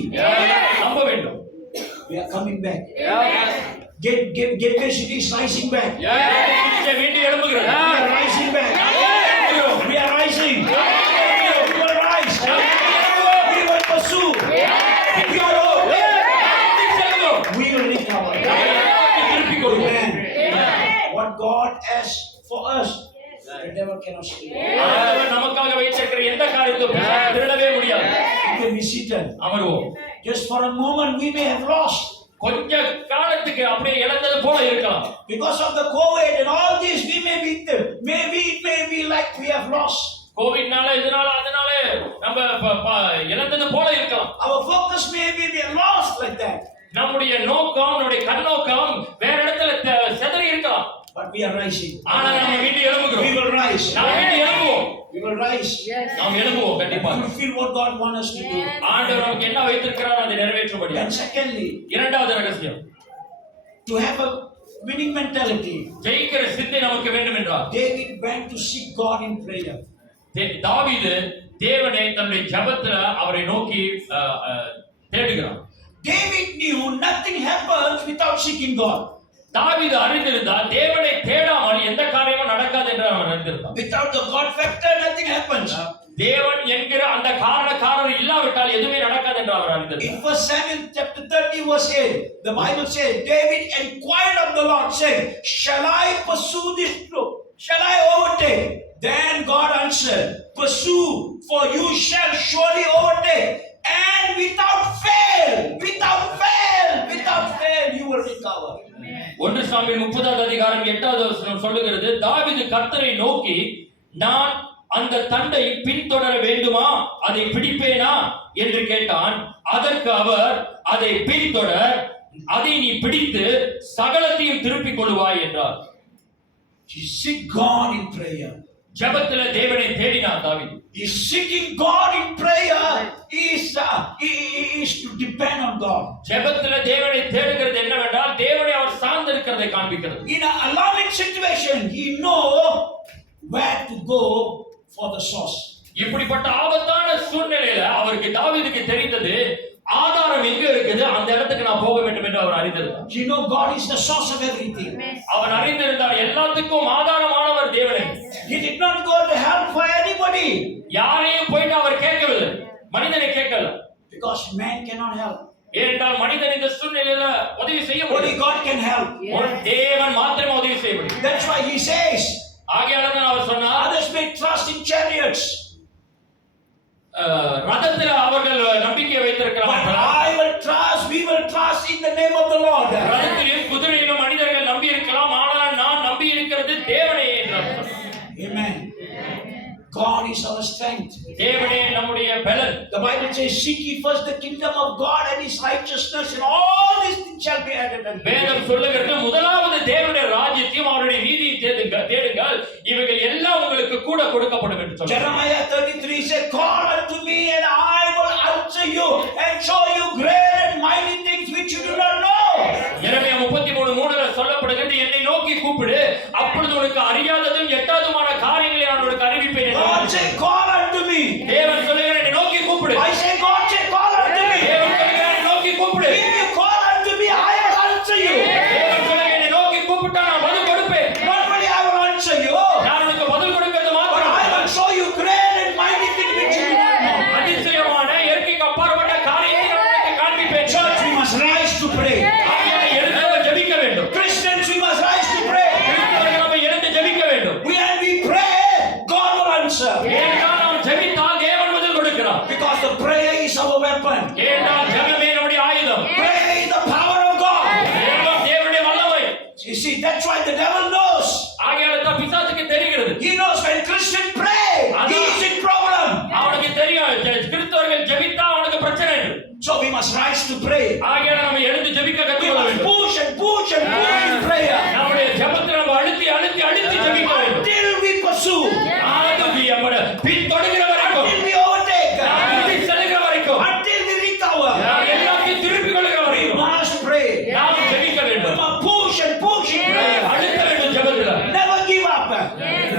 நம்ப வேண்டும். We are coming back. Amen. Get basically rising back. மீண்டு எழும்புகிறது. We are rising back. We are rising. We will rise. We will pursue. We are all. We will recover. திருப்பி கொடுங்க. Amen. What God has for us, the devil cannot steal. ஆண்டவர் நமக்காக வைத்திருக்கிற எந்த காரியத்தையும் பிசாசு திருடவே முடியாது. You can be seated. அமருவோம். Just for a moment, we may have lost கொஞ்ச காலத்துக்கு அப்படியே இழந்தது போல இருக்கலாம். because of the COVID and all this. We may be like we have lost. கோவிட்னால இதனால அதனால நம்ம இழந்தது போல இருக்கலாம். Our focus may be lost like that. நம்முடைய நோக்கம், நம்முடைய கண்ணோக்கம் வேற இடத்துல சிதறி இருக்கலாம். But we are rising. ஆனா நாம மீண்டு We எழும்புகிறோம். will rise. நாம மீண்டு எழும்புவோம். We will rise. நாம் எழும்புவோம் கண்டிப்பா. Fulfill what God wants us to do. ஆண்டவர் நமக்கு என்ன வைத்திருக்கிறார் அதை நிறைவேற்றும்படியா. And secondly, இரண்டாவது ரகசியம், to have a winning mentality, ஜெயிக்கிற சிந்தை நமக்கு வேண்டும் என்றார். David went to seek God in prayer. தாவீது தேவனை தன்னுடைய ஜெபத்துல அவரை நோக்கி தேடுகிறான். David knew nothing happens without seeking God. தாவீது அறிந்திருந்தார் தேவனை தேடாமல் எந்த காரியமும் நடக்காது என்று அவன் அறிந்திருந்தான். Without the God factor, nothing happens. தேவன் என்கிற அந்த காரணக்காரர் இல்லாவிட்டால் எதுவுமே நடக்காது என்று அவர் அறிந்திருந்தார். In 1 Samuel chapter 30 verse 8, the Bible says, David inquired of the Lord, saying, shall I pursue this flock? Shall I overtake? Then God answered, pursue, for you shall surely overtake. And without fail, you will recover. 1 Samuel 30வது அதிகாரம் 8வது வசனம் சொல்லுகிறது, தாவீது கர்த்தரை நோக்கி, நான் அந்த தண்டை பின்தொடர வேண்டுமா, அதை பிடிப்பேனா என்று கேட்டான். அதற்கு அவர், அதை பின்தொடர், அதை நீ பிடித்து சகலத்தையும் திருப்பிக் கொள்வாய் என்றார். He seek God in prayer. ஜெபத்துல தேவனை தேடினான் தாவீது. He seeking God in prayer is to depend on God. ஜெபத்துல தேவனை தேடுகிறது என்னவென்றால் தேவனை அவர் சார்ந்து இருக்கிறதை காண்பிக்கிறது. In an alarming situation, he know where to go for the source. இப்படிப்பட்ட ஆபத்தான சூழ்நிலையில அவருக்கு தாவீதுக்கு தெரிந்தது ஆதாரம் எங்க இருக்குது, அந்த இடத்துக்கு நான் போக வேண்டும் என்று அவர் அறிந்திருந்தார். You know God is the source of everything. அவன் அறிந்திருந்தார் எல்லாத்துக்கும் ஆதாரமானவர் தேவனே. He did not go to help for anybody யாரையும் போயிட்டு அவர் கேட்கவில்லை, மனிதனை கேட்கல. because man cannot help. ஏனென்றால் மனிதன் இந்த சூழ்நிலையில உதவி செய்ய Only முடியும். God can help. ஒரு தேவன் மாத்திரமே உதவி செய்ய முடியும். That's why he says, ஆகையால தான் அவர் சொன்னார், others may trust in chariots, ரதத்துல அவர்கள் நம்பிக்கை but வைத்திருக்கிறார்கள். we will trust in the name of the Lord. ரதத்திலும் குதிரையிலும் மனிதர்கள் நம்பி இருக்கலாம், ஆனால் நான் நம்பி இருக்கிறது தேவனே என்று அவர் சொன்னார். Amen. God is our strength. தேவனே நம்முடைய பலன். The Bible says, seek ye first the kingdom of God and his righteousness, and all these things shall be added unto you. வேதம் சொல்லுகிறது, முதலாவது தேவனுடைய ராஜ்யத்தையும் அவருடைய நீதியை தேடுங்கள், இவைகள் எல்லாம் உங்களுக்கு கூட கொடுக்கப்படும் என்று சொல்றார். Jeremiah 33 said, call unto me and I will answer you and show you great and mighty things which you do not know. எரேமியா 33:3 சொல்லப்படுகிறது, என்னை நோக்கி கூப்பிடு, அப்பொழுது உனக்கு அறியாததும் எட்டாததுமான காரியங்களை நான் உனக்கு அறிவிப்பேன் என்று. God said, call unto me. தேவன் சொல்லுகிறார், என்னை நோக்கி கூப்பிடு. I say, God said, call unto me. தேவன் You see, that's why the devil knows. ஆகையால தான் பிசாசுக்கு தெரிகிறது. He knows when Christian pray, he is in problem. அவனுக்கு தெரியும் கிறிஸ்தவர்கள் ஜெபித்தா அவனுக்கு பிரச்சனை இருக்கு. So we must rise to pray. ஆகையால நம்ம எழுந்து ஜெபிக்க We கற்றுக்கொள்ள must வேண்டும். push and push and push in prayer நம்முடைய ஜெபத்துல நம்ம அழுத்தி அழுத்தி அழுத்தி ஜெபிக்க வேண்டும். until we pursue, ஆகவே நம்முடைய பின்தொடர்கிற வரைக்கும், until we overtake, முந்தி செல்கிற வரைக்கும், until we recover. நாம் எல்லாத்தையும் திருப்பிக் கொள்கிற We வரைக்கும் must pray. நாம் ஜெபிக்க We வேண்டும். must push and push in prayer. அழுத்த வேண்டும் ஜெபத்துல. Never give up.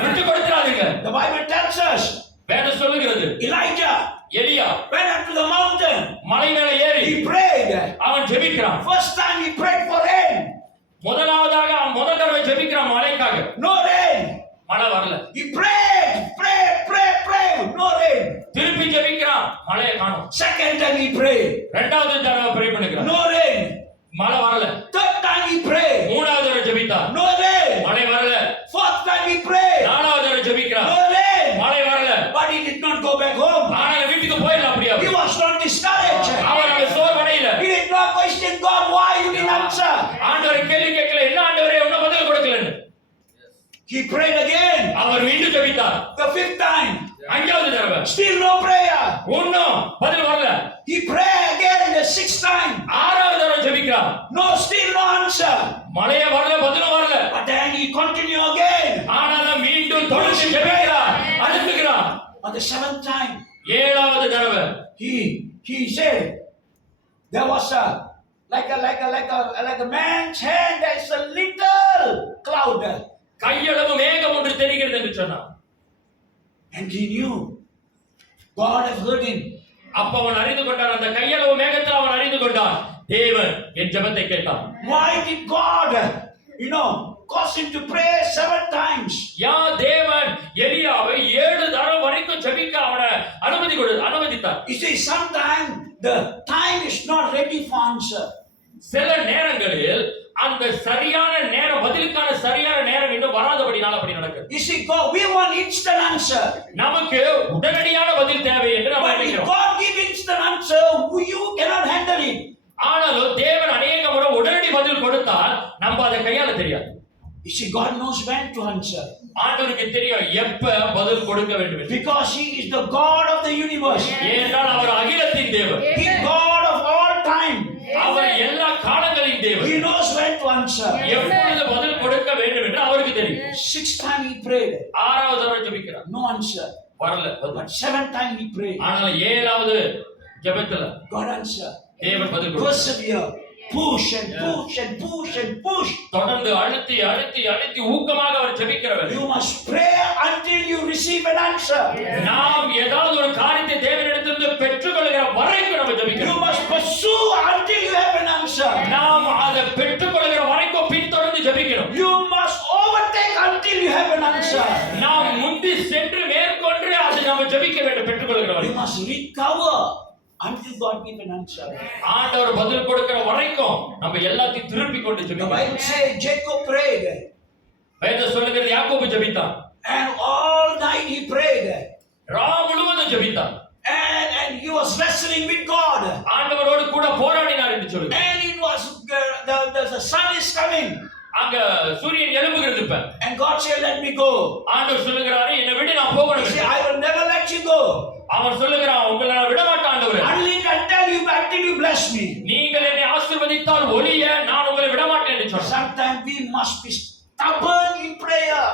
விட்டு கொடுத்துறாதீங்க. The Bible tells us வேதம் சொல்லுகிறது Elijah எலியா went up to the mountain. மலை மேல ஏறி He prayed. அவன் ஜெபிக்கிறான். First time he prayed for rain. முதலாவதாக அவன் முதல் தடவை ஜெபிக்கிறான் மழைக்காக. No rain. மழை வரல. He prayed. No rain. திருப்பி ஜெபிக்கிறான். மழையை காணோம். Second time he prayed. இரண்டாவது தடவை ப்ரே பண்ணுகிறான். No rain. மழை வரல. Third time he prayed. மூணாவது தடவை ஜெபித்தான். No rain. மழை வரல. Fourth time he prayed. நாலாவது தடவை ஜெபிக்கிறான். No rain. மழை வரல. But he did not go back home. ஆனா வீட்டுக்கு போயிடலாம் அப்படியே. He was not discouraged. அவன் சோர்வடையல. He did not question God why you didn't answer. ஆண்டவரை கேள்வி கேட்கல. என்ன ஆண்டவரே இன்னும் பதில் கொடுக்கலன்னு. He prayed again. அவர் மீண்டும் ஜெபித்தார். The fifth time. அஞ்சாவது தடவை. Still no prayer. இன்னும் பதில் வரல. He prayed again the sixth time. ஆறாவது தடவை ஜெபிக்கிறான். No, still no answer. மழையே வரல, பதிலும் வரல. But then he continued again. ஆனாலும் மீண்டும் தொடர்ந்து ஜெபிக்கிறான். அழுத்துகிறான். On the seventh time, ஏழாவது தடவை he said there was like a man's hand. There's a little cloud, கையளவு மேகம் ஒன்று தெரிகிறது என்று சொன்னான். and he knew God had heard him. அப்ப அவன் அறிந்து கொண்டான். அந்த கையளவு மேகத்தில் அவன் அறிந்து கொண்டான் தேவன் என் ஜெபத்தை கேட்டான். Why did God, cause him to pray 7 times? யா தேவன் எலியாவை 7 தடவை வரைக்கும் ஜெபிக்க அவனை அனுமதித்தார். You see, sometimes the time is not ready for answer. சில நேரங்களில் அந்த சரியான நேரம், பதிலுக்கான சரியான நேரம் இன்னும் வராதபடினால அப்படி நடக்குது. You see, God, we want instant answer. நமக்கு உடனடியான பதில் தேவை என்று நாம் But if நினைக்கிறோம். God gives instant answer, you cannot handle it. ஆனாலும் தேவன் அநேக முறை உடனடி பதில் கொடுத்தால் நம்ம அதை கையாள தெரியாது. You see, God knows when to answer. ஆண்டவருக்கு தெரியும் எப்ப பதில் கொடுக்க வேண்டும் என்று. Because He is the God of the universe. ஏனென்றால் அவர் அகிலத்தின் தேவன். He is God of all time. அவர் எல்லா காலங்களின் தேவன். He knows when to answer. எப்பொழுது பதில் கொடுக்க வேண்டும் என்று அவருக்கு தெரியும். Sixth time He prayed. ஆறாவது தடவை ஜெபிக்கிறார். No answer. வரல. But seventh time He prayed. ஆனால் ஏழாவது ஜெபத்துல God answer. தேவன் பதில் கொடுத்தார். Persevere. Push and push and push and push. தொடர்ந்து அழுத்தி அழுத்தி அழுத்தி ஊக்கமாக அவர் ஜெபிக்கிறவர். You must pray until you receive an answer. நாம் ஏதாவது ஒரு காரியத்தை தேவனிடத்திலிருந்து பெற்றுக்கொள்கிற வரைக்கும் நம்ம You ஜெபிக்கிறோம். must pursue until you have an answer. நாம் அதை பெற்றுக்கொள்கிற வரைக்கும் பின்தொடர்ந்து ஜெபிக்கிறோம். You must overtake until you have an answer. நாம் முந்தி சென்று மேற்கொண்டு அதை நாம் ஜெபிக்க வேண்டும் பெற்றுக்கொள்கிற You வரைக்கும். must recover until God give an answer. ஆண்டவர் பதில் கொடுக்கிற வரைக்கும் நம்ம எல்லாத்தையும் திருப்பி கொண்டு The ஜெபிக்கணும். Bible says Jacob prayed வேதம் சொல்லுகிறது யாக்கோபு ஜெபித்தான். and all night he prayed Ram முழுவதும் ஜெபித்தான். and he was wrestling with God. ஆண்டவரோடு கூட போராடினார் என்று சொல்லுது. And it was the sun is coming. அங்க சூரியன் எழும்புகிறது இப்ப. And God said, let me go. ஆண்டவர் சொல்லுகிறாரு என்னை விட்டு நான் He போகணும். said, I will never let you go அவன் சொல்லுகிறான் உங்களை நான் விட மாட்டேன் ஆண்டவரே. until you bless me. நீங்கள் என்னை ஆசீர்வதித்தால் ஒழிய நான் உங்களை விட மாட்டேன் என்று சொன்னார். Sometimes we must be stubborn in prayer.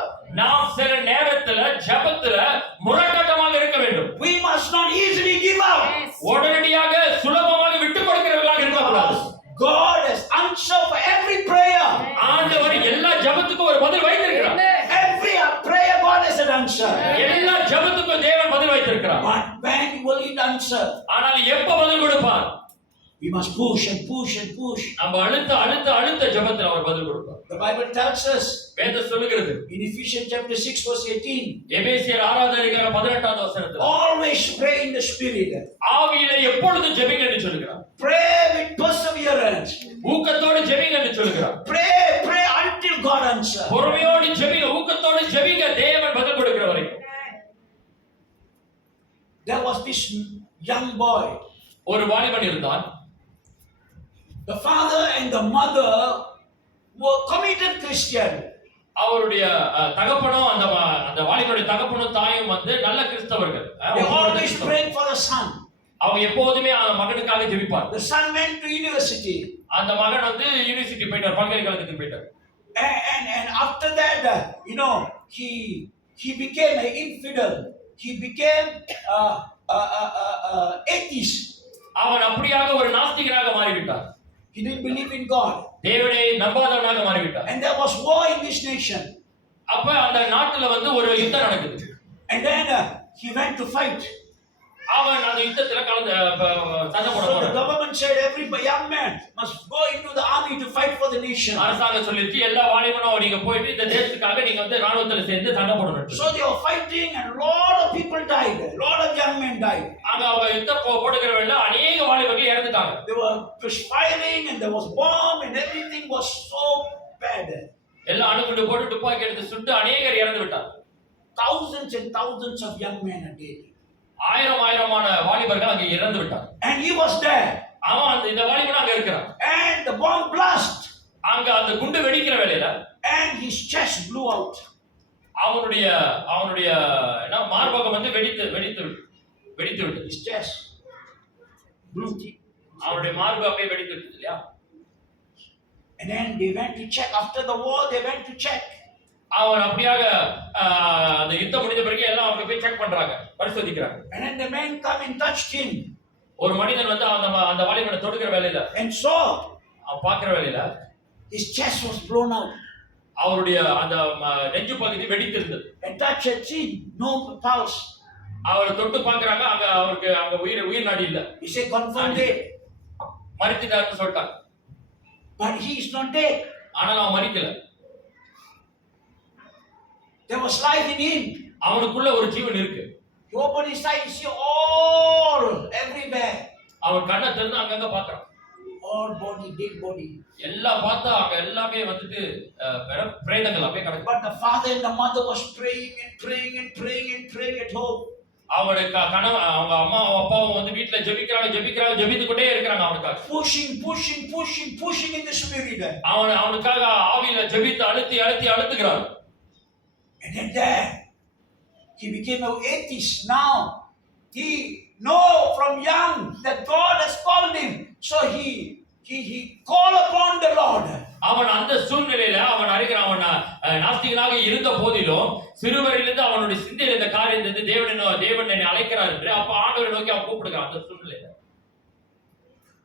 நாம் சில நேரத்துல ஜெபத்துல முரட்டமாக இருக்க வேண்டும். We must not easily give up. உடனடியாக சுலபமாக விட்டு கொடுக்கிறவர்களாக இருக்கக்கூடாது. God has answered for every prayer. ஆண்டவர் எல்லா ஜெபத்துக்கும் ஒரு பதில் வைத்திருக்கிறார். Every prayer God has an answer. எல்லா ஜெபத்துக்கும் தேவன் பதில் வைத்திருக்கிறார். But when will He answer? ஆனால் எப்ப பதில் கொடுப்பார்? We must push and push and push. நம்ம அழுத்த ஜெபத்துல அவர் பதில் கொடுப்பார். The Bible tells us வேதம் சொல்லுகிறது in Ephesians chapter 6 verse 18. எபேசியர் 6வது அதிகாரம் 18வது வசனத்தில் Always pray in the Spirit. ஆவியிலே எப்பொழுதும் ஜெபிங்க என்று சொல்கிறார். Pray with perseverance. ஊக்கத்தோடு ஜெபிங்க என்று சொல்கிறார். Pray until God answers. பொறுமையோடு ஜெபிங்க, ஊக்கத்தோடு ஜெபிங்க, தேவன் பதில் கொடுக்கிற வரைக்கும். There was this young boy. ஒரு வாலிபன் இருந்தான். The father and the mother committed Christian. அவருடைய தகப்பனும் அந்த வாலிபனுடைய தகப்பனும் தாயும் வந்து நல்ல கிறிஸ்தவர்கள். They always praying for the son. அவங்க எப்போதுமே அந்த மகனுக்காக ஜெபிப்பார். The son went to university. அந்த மகன் வந்து யூனிவர்சிட்டி போயிட்டார், பல்கலைக்கழகத்துக்கு போயிட்டார். And after that, he became an infidel. He became atheist. அவன் அப்படியாக ஒரு நாஸ்திகனாக மாறிவிட்டார். He didn't believe in God. தேவனை நம்பாதவனாக மாறிவிட்டார். And there was war in this nation. அப்ப அந்த நாட்டுல வந்து ஒரு யுத்தம் நடக்குது. And then he went to fight. அவன் அந்த யுத்தத்துல கலந்து சண்டை போட So the போறான். government said every young man must go into the army to fight for the nation. அரசாங்கம் சொல்லிச்சு எல்லா வாலிபனும் நீங்க போயிட்டு இந்த தேசத்துக்காக நீங்க வந்து ராணுவத்துல சேர்ந்து சண்டை போடணும். So they were fighting and a lot of people died. A lot of young men died. அங்க அவங்க யுத்தம் போடுகிற வேளை அநேக வாலிபர்கள் இறந்துட்டாங்க. There was firing and there was bomb and everything was so bad. எல்லாம் அணுகுண்டு போட்டு துப்பாக்கி எடுத்து சுட்டு அநேகர் இறந்து விட்டாங்க. Thousands and thousands of young men are dead. ஆயிரமான வாலிபர்கள் அங்க இறந்து விட்டாங்க. And he was there. அவன் இந்த வாலிபன் அங்க இருக்கிறான். And the bomb blast. அங்க அந்த குண்டு வெடிக்கிற வேளையில And his chest blew out. அவனுடைய மார்பகம் வந்து வெடித்து விட்டது. His chest blew. அவனுடைய மார்பு அப்படியே வெடித்து விட்டது இல்லையா? And then they went to check. After the war, they went to check. அவன் அப்படியாக அந்த யுத்தம் முடிந்த பிறகு எல்லாம் அவங்க போய் செக் பண்றாங்க, பரிசோதிக்கிறாங்க. And then the man come and touched him. ஒரு மனிதன் வந்து அந்த வாலிபனை தொடுகிற வேளையில And saw அவன் பார்க்கிற வேளையில his chest was blown out. அவருடைய அந்த நெஞ்சு பகுதி வெடித்திருந்தது. And touch and see no pulse. அவரை தொட்டு பார்க்கறாங்க, அவருக்கு அங்க உயிர் நாடி இல்ல. He said confirmed dead. மரித்துட்டாருன்னு சொல்லிட்டாங்க. But he is not dead. ஆனா அவன் மரிக்கல. There was life in him. அவனுக்குள்ள ஒரு ஜீவன் இருக்கு. He opened his eyes, he see all everywhere. அவன் கண்ணை திறந்து அங்கங்க பார்க்கறான். All body, dead body. எல்லாம் பார்த்தா அங்க எல்லாமே வந்துட்டு பிரேதங்கள் அப்படியே கிடக்கு. But the father and the mother was praying and praying and praying and praying at home. அவனுடைய கணவன் அவங்க அம்மாவும் அப்பாவும் வந்து வீட்டுல ஜெபித்து கொண்டே இருக்கிறாங்க அவனுக்காக. Pushing in the spirit. அவனுக்காக ஆவியில ஜெபித்து அழுத்துகிறார். And then there, he became an atheist. Now, he know from young that God has called him. So he called upon the Lord. அவன் அந்த சூழ்நிலையில அவன் அறிகிறான். அவன் நாஸ்திகனாக இருந்த போதிலும் சிறுவரிலிருந்து அவனுடைய சிந்தையில் இந்த காரியம் இருந்து தேவன் என்னை அழைக்கிறார் என்று அப்ப ஆண்டவரை நோக்கி அவன் கூப்பிடுகிறான் அந்த சூழ்நிலையில.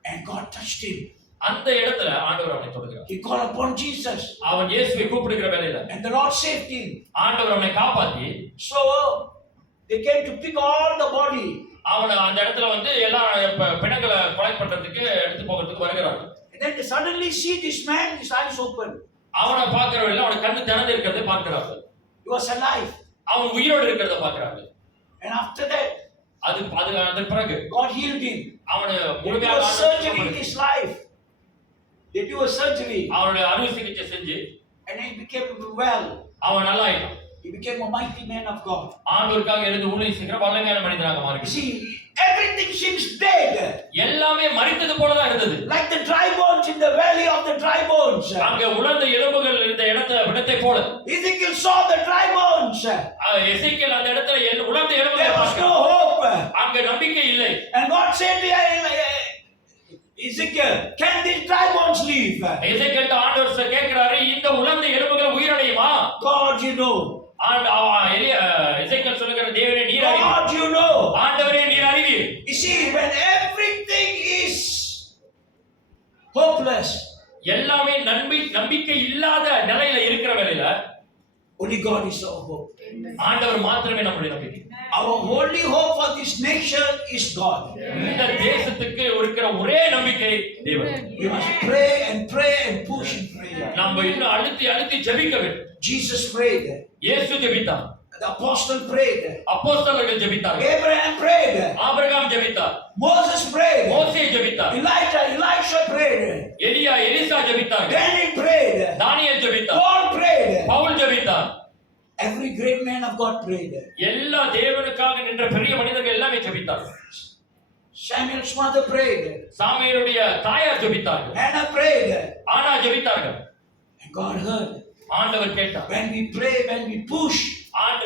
And God touched him. அந்த இடத்துல ஆண்டவர் அவனை தொடுகிறார். He called upon Jesus. அவன் இயேசுவை கூப்பிடுகிற வேளையில And the Lord saved him. ஆண்டவர் அவனை காப்பாத்தி So they came to pick all the body. அவன் அந்த இடத்துல வந்து எல்லா பிணங்களை கொலை பண்றதுக்கு எடுத்து போகிறதுக்கு வருகிறார். And then they suddenly see this man, his eyes open. அவனை பார்க்கிற வேளையில அவன் கண்ணு திறந்து இருக்கிறதை பார்க்கிறார். He was alive. அவன் உயிரோடு இருக்கிறதை பார்க்கிறார். And after that, அதன் பிறகு God healed him. அவனை They do a surgery in his life. They do a surgery. அவனுடைய அறுவை சிகிச்சை செஞ்சு And he became well. அவன் நல்லா ஆயிட்டான். He became a mighty man of God. ஆண்டவருக்காக இருந்து ஊழியம் செய்கிற வல்லமையான மனிதனாக மாறினான். See, everything seems dead. எல்லாமே மரித்தது போல தான் இருந்தது. Like the dry bones in the valley of the dry bones. அங்க உலர்ந்த எலும்புகள் இருந்த இடத்தை போல. Ezekiel saw the dry bones. எசேக்கியேல் அந்த இடத்துல உலர்ந்த There எலும்புகளை was no பார்த்தான். hope. அங்க நம்பிக்கை இல்லை. And God said to Ezekiel, can these dry bones live? எசேக்கியேல் ஆண்டவர் கேட்கிறாரு, இந்த உலர்ந்த எலும்புகள் உயிரடையுமா? God, you know. எசேக்கியேல் சொல்லுகிற தேவனே நீர் அறிவீர். God, you know. ஆண்டவரே நீர் அறிவீர். You see, when everything is hopeless, எல்லாமே நம்பிக்கை இல்லாத நிலையில இருக்கிற வேளையில only God is our hope. ஆண்டவர் மாத்திரமே நம்முடைய நம்பிக்கை. Our only hope for this nation is God. இந்த தேசத்துக்கு இருக்கிற ஒரே நம்பிக்கை தேவன். We must pray and pray and push in prayer. நம்ம இன்னும் அழுத்தி ஜெபிக்க வேண்டும். Jesus prayed. இயேசு ஜெபித்தார். The apostle prayed. அப்போஸ்தலர்கள் ஜெபித்தார்கள். Abraham prayed. ஆபிரகாம் ஜெபித்தார். Moses prayed. மோசே ஜெபித்தார். Elisha prayed. எலிசா ஜெபித்தார். Daniel prayed. தானியேல் ஜெபித்தார். Paul prayed. பவுல் ஜெபித்தார். Every great man of God prayed. எல்லா தேவனுக்காக நின்ற பெரிய மனிதர்கள் எல்லாமே ஜெபித்தார்கள். Samuel's mother prayed. சாமுவேலுடைய தாயார் ஜெபித்தார்கள். Hannah prayed. ஆனா ஜெபித்தார்கள். God heard. ஆண்டவர் கேட்டார். When we pray, when we push,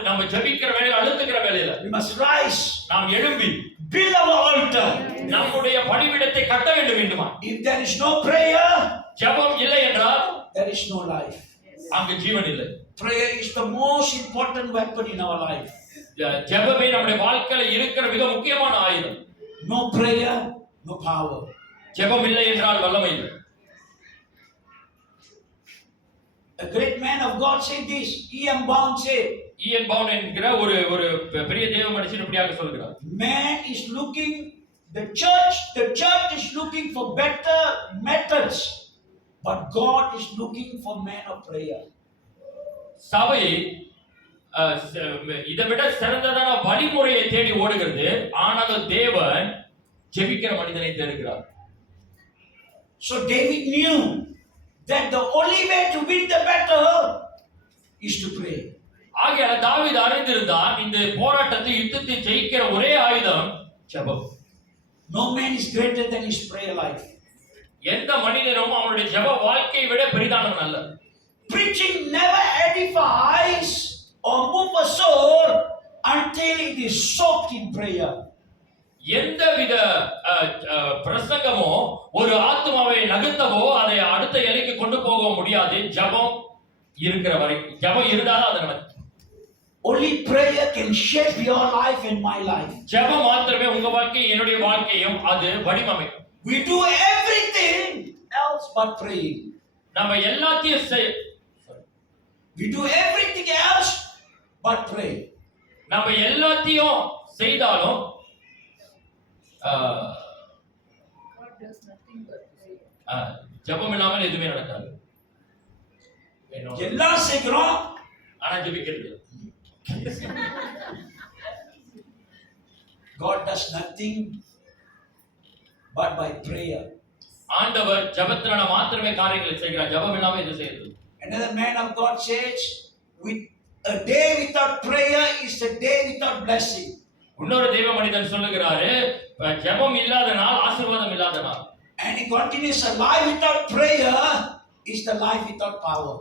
நம்ம ஜெபிக்கிற வேளையில, அழுத்துக்கிற வேளையில we must rise, நாம் எழும்பி build our altar. நம்முடைய பலிபீடத்தை கட்ட வேண்டும் வேண்டுமா? If there is no prayer, ஜெபம் இல்லை என்றால் there is no life. அங்கு ஜீவன் இல்லை. Prayer is the most important weapon in our life. ஜெபமே நம்முடைய வாழ்க்கையில இருக்கிற மிக முக்கியமான ஆயுதம். No prayer, no power. ஜெபம் இல்லை என்றால் வல்லமை இல்லை. A great man of God said this. E.M. Bound said, E.M. Bound என்கிற ஒரு பெரிய தேவ மனுஷன் இப்படியாக சொல்கிறார். Man is looking, the church is looking for better methods, but God is looking for men of prayer. சபை இதை விட சிறந்ததான வழிமுறையை தேடி ஓடுகிறது, ஆனால் தேவன் ஜெபிக்கிற மனிதனை தேடுகிறார். So David knew that the only way to win the battle is to pray. ஆகையால தாவீது அறிந்திருந்தான், இந்த போராட்டத்தை, யுத்தத்தை ஜெயிக்கிற ஒரே ஆயுதம் ஜெபம். No man is greater than his prayer life. எந்த மனிதனும் அவனுடைய ஜெப வாழ்க்கையை விட பெரிதானவன் அல்ல. Preaching never edifies or moves a soul until it is soaked in prayer. எந்தவித பிரசங்கமோ ஒரு ஆத்மாவை நகர்த்தவோ அதை அடுத்த எல்லைக்கு கொண்டு போக முடியாது ஜெபம் இருக்கிற வரைக்கும். ஜெபம் இருந்தாலும் அது நடக்கும். Only prayer can shape your life and my life. ஜெபம் மாத்திரமே உங்க வாழ்க்கை, என்னுடைய வாழ்க்கையும் அது வடிவமைக்கும். We do everything else but praying. நம்ம எல்லாத்தையும் We do everything else but pray. நம்ம எல்லாத்தையும் செய்தாலும் ஜெபம் இல்லாமல் எதுவுமே நடக்காது. எல்லாம் செய்கிறோம் ஆனா ஜெபிக்கிறது. God does nothing but by prayer. ஆண்டவர் ஜெபத்தினால மாத்திரமே காரியங்களை செய்கிறார், ஜெபம் இல்லாமல் எதுவும் செய்யறது. Another man of God says, with a day without prayer is a day without blessing. இன்னொரு தெய்வ மனிதன் சொல்லுகிறாரு, ஜெபம் இல்லாத நாள் ஆசீர்வாதம் இல்லாத நாள். And he continues, a life without prayer is the life without power.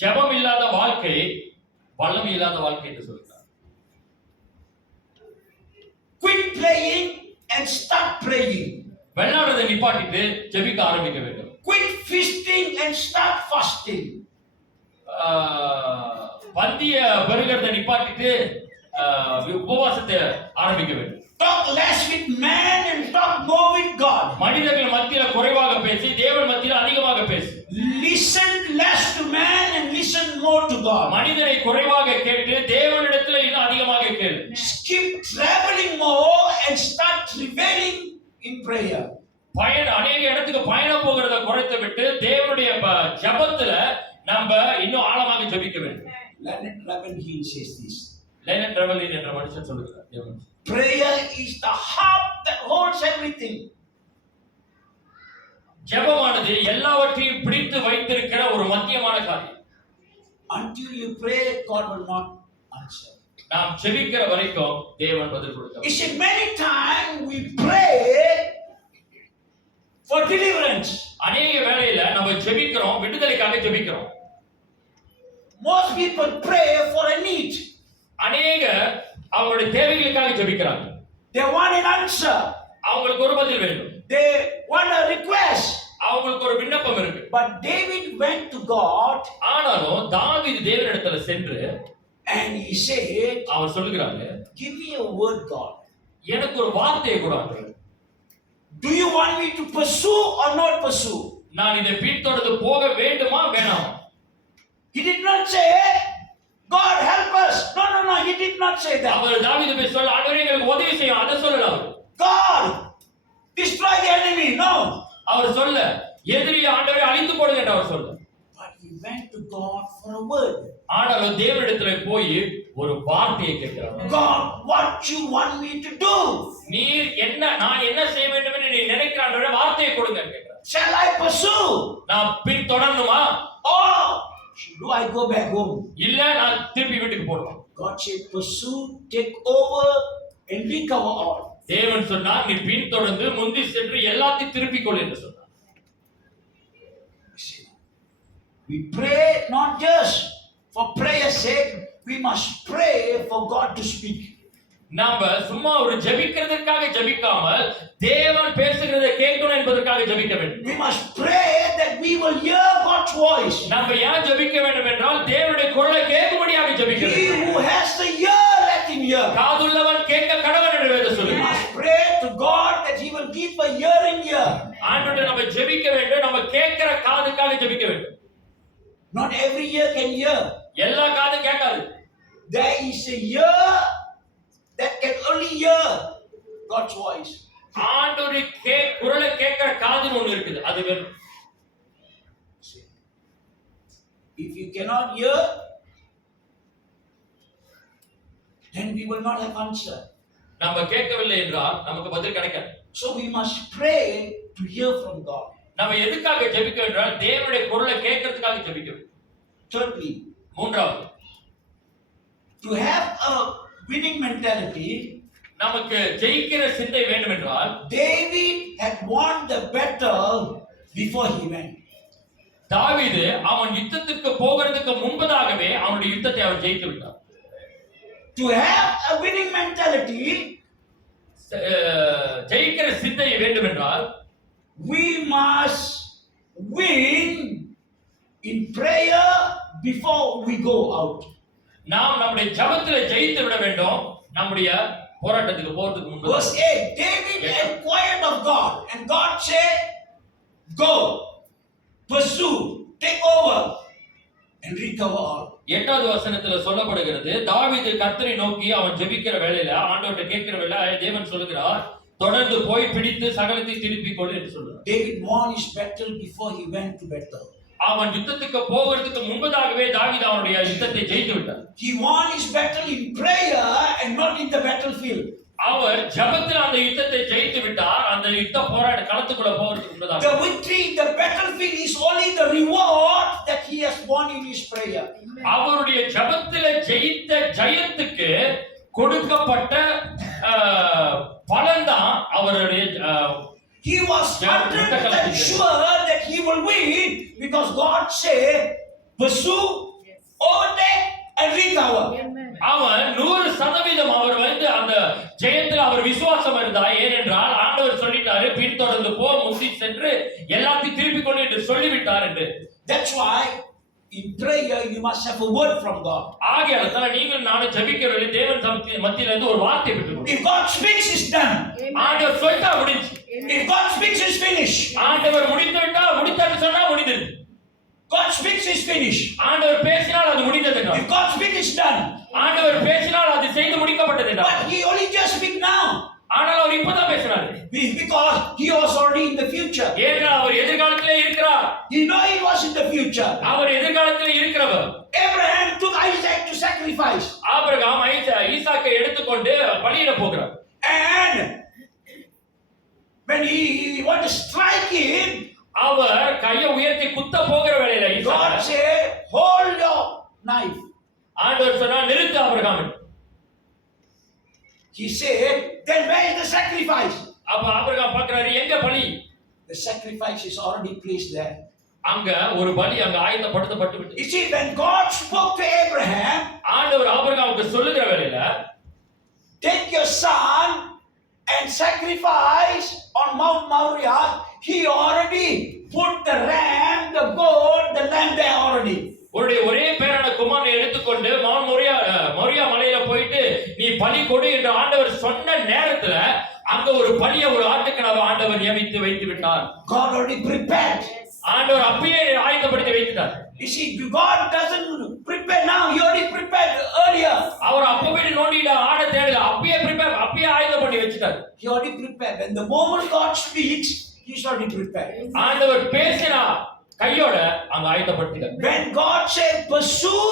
ஜெபம் இல்லாத வாழ்க்கை வல்லமை இல்லாத வாழ்க்கை என்று சொல்கிறார். Quit playing and start praying. விளையாடுறதை நிப்பாட்டிட்டு ஜெபிக்க ஆரம்பிக்க வேண்டும். Quit feasting and start fasting. பந்திய பெருகிறதை நிப்பாட்டிட்டு உபவாசத்தை ஆரம்பிக்க வேண்டும். Talk less with man and talk more with God. மனிதர்கள் மத்தியில குறைவாக பேசி தேவன் மத்தியில அதிகமாக பேசு. Listen less to man and listen more to God. மனிதனை குறைவாக கேட்டு தேவனிடத்தில் இன்னும் அதிகமாக கேளு. Skip traveling more and start travailing in prayer. அநேக இடத்துக்கு பயணம் போகிறத குறைத்து விட்டு தேவனுடைய ஜெபத்துல நம்ம இன்னும் ஆழமாக ஜெபிக்க வேண்டும். Leonard Ravenhill says this. Leonard Ravenhill என்ற மனுஷன் சொல்கிறார், தேவன் prayer is the heart that holds everything. ஜெபமானது எல்லாவற்றையும் பிடித்து வைத்திருக்கிற ஒரு மத்தியமான காரியம். Until you pray, God will not answer. நாம் ஜெபிக்கிற வரைக்கும் தேவன் பதில் கொடுப்பார். You see, many times we pray for deliverance. அநேக வேளையில நம்ம ஜெபிக்கிறோம், விடுதலைக்காக ஜெபிக்கிறோம். Most people pray for a need. அநேக அவங்களுடைய தேவைகளுக்காக ஜெபிக்கிறாங்க. They want an answer. அவங்களுக்கு ஒரு பதில் வேண்டும். They want a request. அவங்களுக்கு ஒரு விண்ணப்பம் இருக்கு. But David went to God. ஆனாலும் தாவீது தேவனிடத்துல சென்று and he said, அவர் சொல்லுகிறாரு, give me a word, God. எனக்கு ஒரு வார்த்தையை கொடு ஆண்டவரே. Do you want me to pursue or not pursue? நான் இதை பின்தொடர்ந்து போக வேண்டுமா வேணாமா? He did not say, God help us. No, he did not say that. அவர் தாவீது போய் சொல்ல, ஆண்டவரே எங்களுக்கு உதவி செய்யும், அத சொல்லல அவர். God destroy the enemy. No. அவர் சொல்ல, எதிரியை ஆண்டவரே அழித்து போடுங்க என்று அவர் சொல்ல. But he went to God for a word. ஆனாலும் தேவனிடத்துல போய் ஒரு வார்த்தையை கேட்கிறார். God, what you want me to do? நீர் என்ன, நான் என்ன செய்ய வேண்டும் என்று நீ நினைக்கிறாய், வார்த்தையை கொடுங்க கேட்கிறார். Shall I pursue? நான் பின்தொடரணுமா? Or do I go back home? இல்ல நான் திருப்பி வீட்டுக்கு போறேன். God said, pursue, take over and recover all. தேவன் சொன்னார், நீ பின்தொடர்ந்து முந்தி சென்று எல்லாத்தையும் திருப்பிக் கொள் என்று சொன்னார். We pray not just for prayer's sake, we must pray for God to speak. நாம சும்மா ஒரு ஜெபிக்கிறதுக்காக ஜெபிக்காமல் தேவன் பேசுகிறதை கேட்கணும் என்பதற்காக ஜெபிக்க வேண்டும். We must pray that we will hear God's voice. நாம ஏன் ஜெபிக்க வேண்டும் என்றால் தேவனுடைய குரலை கேட்கும்படியாக ஜெபிக்க He வேண்டும். who has the ear, let him hear. காதுள்ளவன் கேட்க கடவன் என்று வேதம் We சொல்லுகிறது. must pray to God that He will give a hearing ear. ஆண்டவரே நம்ம ஜெபிக்க வேண்டும், நம்ம கேட்கிற காதுக்காக ஜெபிக்க வேண்டும். Not every ear can hear. எல்லா காதும் கேட்காது. There is a ear that can only hear God's voice. ஆண்டவருடைய குரலை கேட்கிற காதுன்னு ஒண்ணு இருக்குது, அது வேணும். If you cannot hear, then we will not have answer. நம்ம கேட்கவில்லை என்றால் நமக்கு பதில் கிடைக்காது. So we must pray to hear from God. நம்ம எதுக்காக ஜெபிக்க என்றால் தேவனுடைய குரலை கேட்கிறதுக்காக ஜெபிக்க வேண்டும். Thirdly, மூன்றாவது, to have a winning mentality, நமக்கு ஜெயிக்கிற சிந்தை வேண்டும் என்றால் David had won the battle before he went. தாவீது அவன் யுத்தத்துக்கு போகிறதுக்கு முன்பதாகவே அவனுடைய யுத்தத்தை அவன் ஜெயித்து விட்டான். To have a winning mentality, ஜெயிக்கிற சிந்தை வேண்டும் என்றால் we must win in prayer before we go out. நாம் நம்முடைய ஜெபத்திலே ஜெயித்து விட வேண்டும், நம்முடைய போராட்டத்துக்கு போறதுக்கு முன்பு. Verse 8, David inquired of God, and God said, go, pursue, take over, and recover all. 8வது வசனத்துல சொல்லப்படுகிறது, தாவீது கர்த்தரை நோக்கி அவன் ஜெபிக்கிற வேளையில ஆண்டவர்கிட்ட கேட்கிற வேளையில தேவன் சொல்லுகிறார், தொடர்ந்து போய் பிடித்து சகலத்தை திருப்பிக் கொள் என்று சொல்றார். David won his battle before he went to battle. அவன் யுத்தத்துக்கு போகிறதுக்கு முன்பதாகவே தாவீது அவனுடைய யுத்தத்தை ஜெயித்து விட்டார். He won his battle in prayer and not in the battlefield. அவர் ஜெபத்தில் அந்த யுத்தத்தை ஜெயித்து விட்டார், அந்த யுத்த போராட்ட களத்துக்குள்ள போகிறதுக்கு முன்பதாக. The victory in the battlefield is only the reward that he has won in his prayer. அவருடைய ஜெபத்தில் ஜெயித்த ஜெயத்துக்கு கொடுக்கப்பட்ட பலன்தான் அவருடைய. He was 100% sure that he will win because God said, pursue, overtake, and recover. அவன் 100% அவர் வந்து அந்த ஜெயத்தில் அவர் விசுவாசம் இருந்தா, ஏனென்றால் ஆண்டவர் சொல்லிட்டாரு, பின்தொடர்ந்து போ, முந்தி சென்று எல்லாத்தையும் திருப்பிக் கொண்டு என்று சொல்லிவிட்டார் என்று. That's why in prayer you must have a word from God. ஆகையால தான் நீங்கள் நானும் ஜெபிக்கிறவர்களே தேவன் மத்தியில இருந்து ஒரு வார்த்தை பெற்றுக்கொள்ளும். If God speaks, it's done. ஆண்டவர் சொல்லிட்டா முடிஞ்சு. If God speaks, it's finished. ஆண்டவர் முடித்துவிட்டா முடித்தான்னு சொன்னா முடிந்தது. God speaks, it's finished. ஆண்டவர் பேசினால் அது முடிந்தது. If God speaks, it's done. ஆண்டவர் பேசினால் அது செய்து முடிக்கப்பட்டது. But he only just speak now. ஆனால் அவர் இப்பதான் பேசினார். Because he was already in the future. ஏனென்றால் அவர் எதிர்காலத்திலே இருக்கிறார். He know he was in the future. அவர் எதிர்காலத்திலே இருக்கிறவர். Abraham took Isaac to sacrifice. Abraham ஈசாக்கை எடுத்துக்கொண்டு பலியிட போகிறார். And when he want to strike him, அவர் கையை உயர்த்தி குத்த போகிற வேளையில God said, hold your knife. ஆண்டவர் சொன்னார், நிறுத்து Abraham. He said, then where is the sacrifice? அப்ப ஆபிரகாம் பார்க்கிறாரு, எங்க பலி? The sacrifice is already placed there. அங்க ஒரு பலி அங்க ஆயத்தப்படுத்தப்பட்டு விட்டது. You see, when God spoke to Abraham, ஆண்டவர் ஆபிரகாமுக்கு சொல்லுகிற வேளையில, take your son and sacrifice on Mount Moriah, he already put the ram, the goat, the lamb there already. உன்னுடைய ஒரே பேரான குமாரனை எடுத்துக்கொண்டு மவுண்ட் மோரியா மலையில போயிட்டு நீ பலி கொடு என்று ஆண்டவர் சொன்ன நேரத்துல அங்க ஒரு பலியை ஒரு ஆட்டுக்கடாவை ஆண்டவர் நியமித்து வைத்து விட்டார். God already prepared. ஆண்டவர் அப்பயே ஆயத்தப்படுத்தி வைத்தார். You see, God doesn't prepare now. He already prepared earlier. அவர் அப்பவே நோண்டிட ஆட தேடல, அப்பயே ஆயத்தம் பண்ணி வச்சிட்டார். He already prepared. And the moment God speaks, he's already prepared. ஆண்டவர் பேசினா கையோட அங்க ஆயத்தப்படுத்திட்டார். When God said pursue,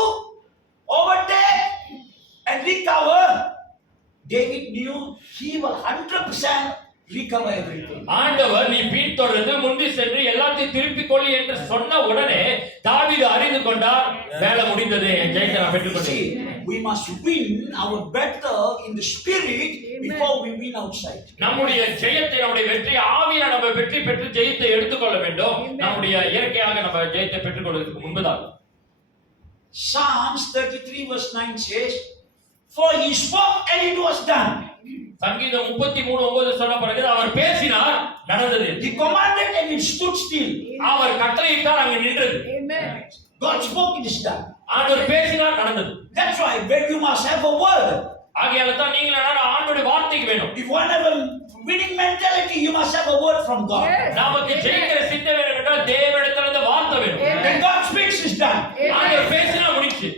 overtake, and recover, David knew he will 100% recover everything. ஆண்டவர் நீ பின்தொடர்ந்து முந்தி சென்று எல்லாத்தையும் திருப்பிக் கொள் என்று சொன்ன உடனே தாவீது அறிந்து கொண்டார், வேலை முடிந்தது, என் ஜெயத்தை நான் பெற்றுக்கொண்டேன். We must win our battle in the spirit before we win outside. நம்முடைய ஜெயத்தை நம்முடைய வெற்றி ஆவியில நம்ம வெற்றி பெற்று ஜெயத்தை எடுத்துக்கொள்ள வேண்டும். நம்முடைய இயற்கையாக நம்ம ஜெயத்தை பெற்றுக்கொள்வதற்கு முன்பதாக Psalms 33 verse 9 says, "For he spoke and it was done." சங்கீதம் 33:9 சொல்லப்படுகிறது, அவர் பேசினார் நடந்தது. He commanded and it stood still. அவர் கட்டளையிட்டார் அங்கே நின்றது. God spoke, it is done. ஆண்டவர் பேசினார் நடந்தது. That's why when you must have a word. ஆகையால தான் நீங்கள் ஆண்டவருடைய வார்த்தைக்கு வேணும். If one have a winning mentality, you must have a word from God. நமக்கு ஜெயிக்கிற சிந்தை வேணும் என்றால் தேவனிடத்திலிருந்து வார்த்தை வேணும். When God speaks, it's done. ஆண்டவர் பேசினா முடிஞ்சு.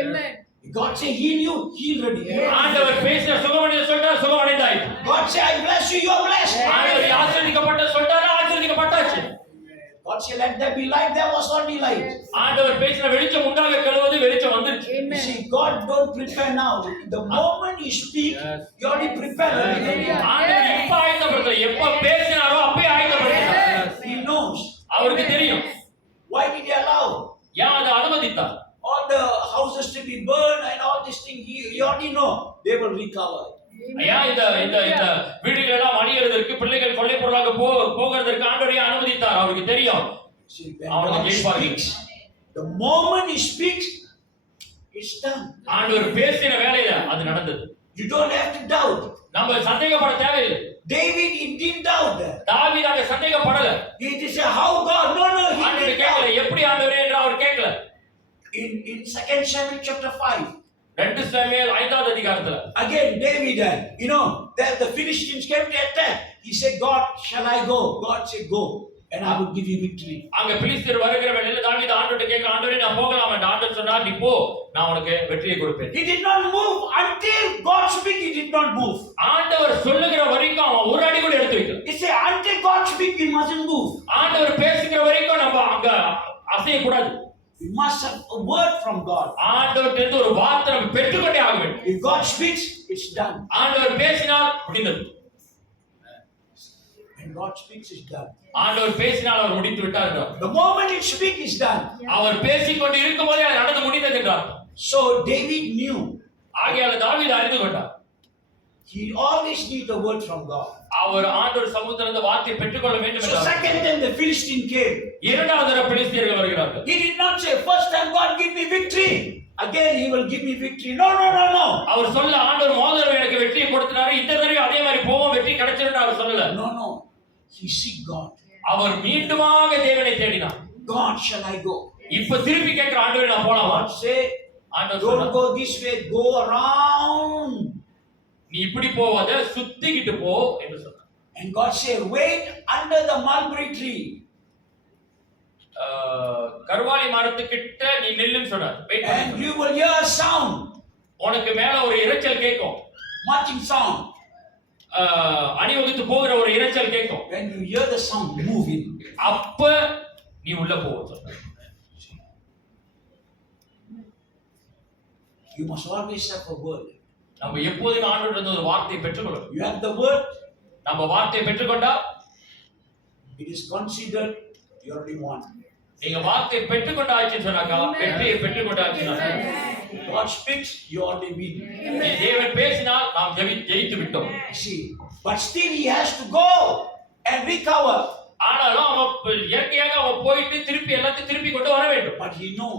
Amen. God say heal you, heal ready. ஆண்டவர் பேசினா சுகமடைய சொல்றார், சுகமடைந்தாய். God say I bless you, you are blessed. ஆண்டவர் ஆசீர்வதிக்கப்பட்ட சொல்றார், ஆசீர்வதிக்கப்பட்டாச்சு. God say let there be light, there was only light. ஆண்டவர் பேசின வெளிச்சம் உண்டாக கழுவது வெளிச்சம் வந்துருச்சு. You see, God don't prepare now. The moment He speak, you already prepare. ஆண்டவர் எப்ப ஆயத்தப்படுத்த, எப்ப பேசினாரோ அப்பவே ஆயத்தப்படுத்தார். He knows. அவருக்கு தெரியும். Why did He allow ஏன் அதை அனுமதித்தார்? all the houses to be burned and all this thing? He already know they will recover. ஐயா இந்த இந்த இந்த வீடுகள் எல்லாம் அழியறதற்கு, பிள்ளைகள் கொள்ளை பொருளாக போகிறதற்கு ஆண்டவரே அனுமதித்தார். அவருக்கு தெரியும். See, when God speaks, the moment He speaks, it's done. ஆண்டவர் பேசின வேலையில அது நடந்தது. You don't have to doubt. நம்ம சந்தேகப்பட தேவையில்லை. David, he didn't doubt. தாவீது அங்க சந்தேகப்படல. He just said, "How God?" No, he ஆண்டவர் didn't கேட்கல, doubt. எப்படி ஆண்டவரே என்று அவர் கேட்கல. In 2 Samuel chapter 5, 2 சாமுவேல் 5வது அதிகாரத்துல again David, the Philistines came to attack. He said, "God, shall I go?" God said, "Go, and I will give you victory." அங்க பிலிஸ்தர் வருகிற வேளையில தாவீது ஆண்டவர்ட்ட கேட்க, ஆண்டவரே நான் போகலாம் என்று ஆண்டவர் சொன்னார், நீ போ, நான் உனக்கு வெற்றியை கொடுப்பேன். He did not move until God speak. He did not move. ஆண்டவர் சொல்லுகிற வரைக்கும் அவன் ஒரு அடி கூட எடுத்து வைக்கல. He said, "Until God speak, we mustn't move." ஆண்டவர் பேசுகிற வரைக்கும் நம்ம அங்க அசைய கூடாது. We must have a word from God. ஆண்டவர்ட்ட இருந்து ஒரு வார்த்தை நம்ம பெற்றுக்கொண்டே ஆக வேண்டும். If God speaks, it's done. ஆண்டவர் பேசினால் முடிந்தது. When God speaks, it's done. ஆண்டவர் பேசினால் அவர் முடித்து விட்டார் என்றார். The moment He speaks, it's done. அவர் பேசிக்கொண்டு இருக்கும்போதே அது நடந்து முடிந்தது என்றார். So David knew. ஆகையால தாவீது அறிந்து கொண்டார். He always need a word from God. அவர் ஆண்டவர் சமூகத்திலிருந்து வார்த்தையை பெற்றுக்கொள்ள வேண்டும் So என்றார். second time the Philistine came. இரண்டாவது தடவை பெலிஸ்தியர்கள் வருகிறார்கள். He did not say, "First time God give me victory, again He will give me victory." No. அவர் சொல்ல, ஆண்டவர் முதல்ல எனக்கு வெற்றியை கொடுத்தாரு, இந்த தடவை அதே மாதிரி போவோம் வெற்றி கிடைச்சிரும் அவர் சொல்லல. No. He seek God. அவர் மீண்டுமாக தேவனை தேடினார். God, shall I go? இப்ப திருப்பி கேட்கிற, ஆண்டவரே நான் போலாமா? God say, ஆண்டவர் "Don't சொன்னார், go this way, go around." நீ இப்படி போவாத, சுத்திக்கிட்டு போ என்று சொன்னார். And God say, "Wait under the mulberry tree." கர்வாலி மரத்துக்கிட்ட நீ நில்லுன்னு சொன்னார். வெயிட் And பண்ணு. you will hear a sound, உனக்கு மேல ஒரு இரைச்சல் கேட்கும். marching sound. அணிவகுத்து போகிற ஒரு இரைச்சல் கேட்கும். When you hear the sound, move in. அப்ப நீ உள்ள போவ சொன்னார். You must always have a word. நம்ம எப்போதுமே ஆண்டவரிடமிருந்து ஒரு வார்த்தையை பெற்றுக்கொள்ளணும். You have the word, நம்ம வார்த்தையை பெற்றுக்கொண்டா it is considered you already won. நீங்க வார்த்தையை பெற்றுக்கொண்டாச்சுன்னு சொன்னாக்கா, வெற்றியை பெற்றுக்கொண்டாச்சுன்னா, God speaks, you already win. நீ தேவன் பேசினால் நாம் ஜெயித்து விட்டோம். See, but still he has to go and recover. ஆனாலும் அவன் இயற்கையாக அவன் போயிட்டு திருப்பி எல்லாத்தையும் திருப்பி கொண்டு வர வேண்டும். But he know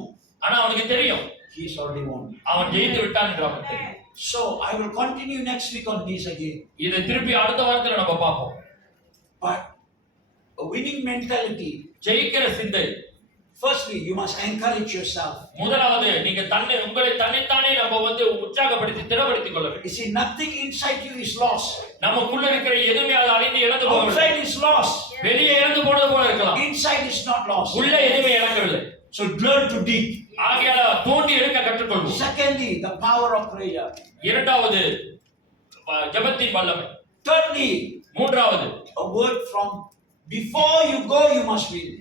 ஆனா அவனுக்கு தெரியும் he is already won. அவன் ஜெயித்து விட்டான் என்று அவனுக்கு தெரியும். So I will continue next week on this again. இதை திருப்பி அடுத்த வாரத்துல நம்ம பார்ப்போம். But a winning mentality. ஜெயிக்கிற சிந்தை. Firstly, you must encourage yourself. முதலாவது நீங்க உங்களை தன்னைத்தானே நம்ம உற்சாகப்படுத்தி திடப்படுத்திக் கொள்ள வேண்டும். You see, nothing inside you is lost. நமக்குள்ள இருக்கிற எதுவுமே அது அழிந்து இழந்து போகவில்லை. Outside is lost. வெளியே இழந்து போனது போல இருக்கலாம். Inside is not lost. உள்ள எதுவுமே இழக்கவில்லை. So learn to dig. ஆகையால தோண்டி எடுக்க கற்றுக்கொள்வோம். Secondly, the power of prayer. இரண்டாவது ஜெபத்தின் வல்லமை. Thirdly, மூன்றாவது a word from before you go, you must win.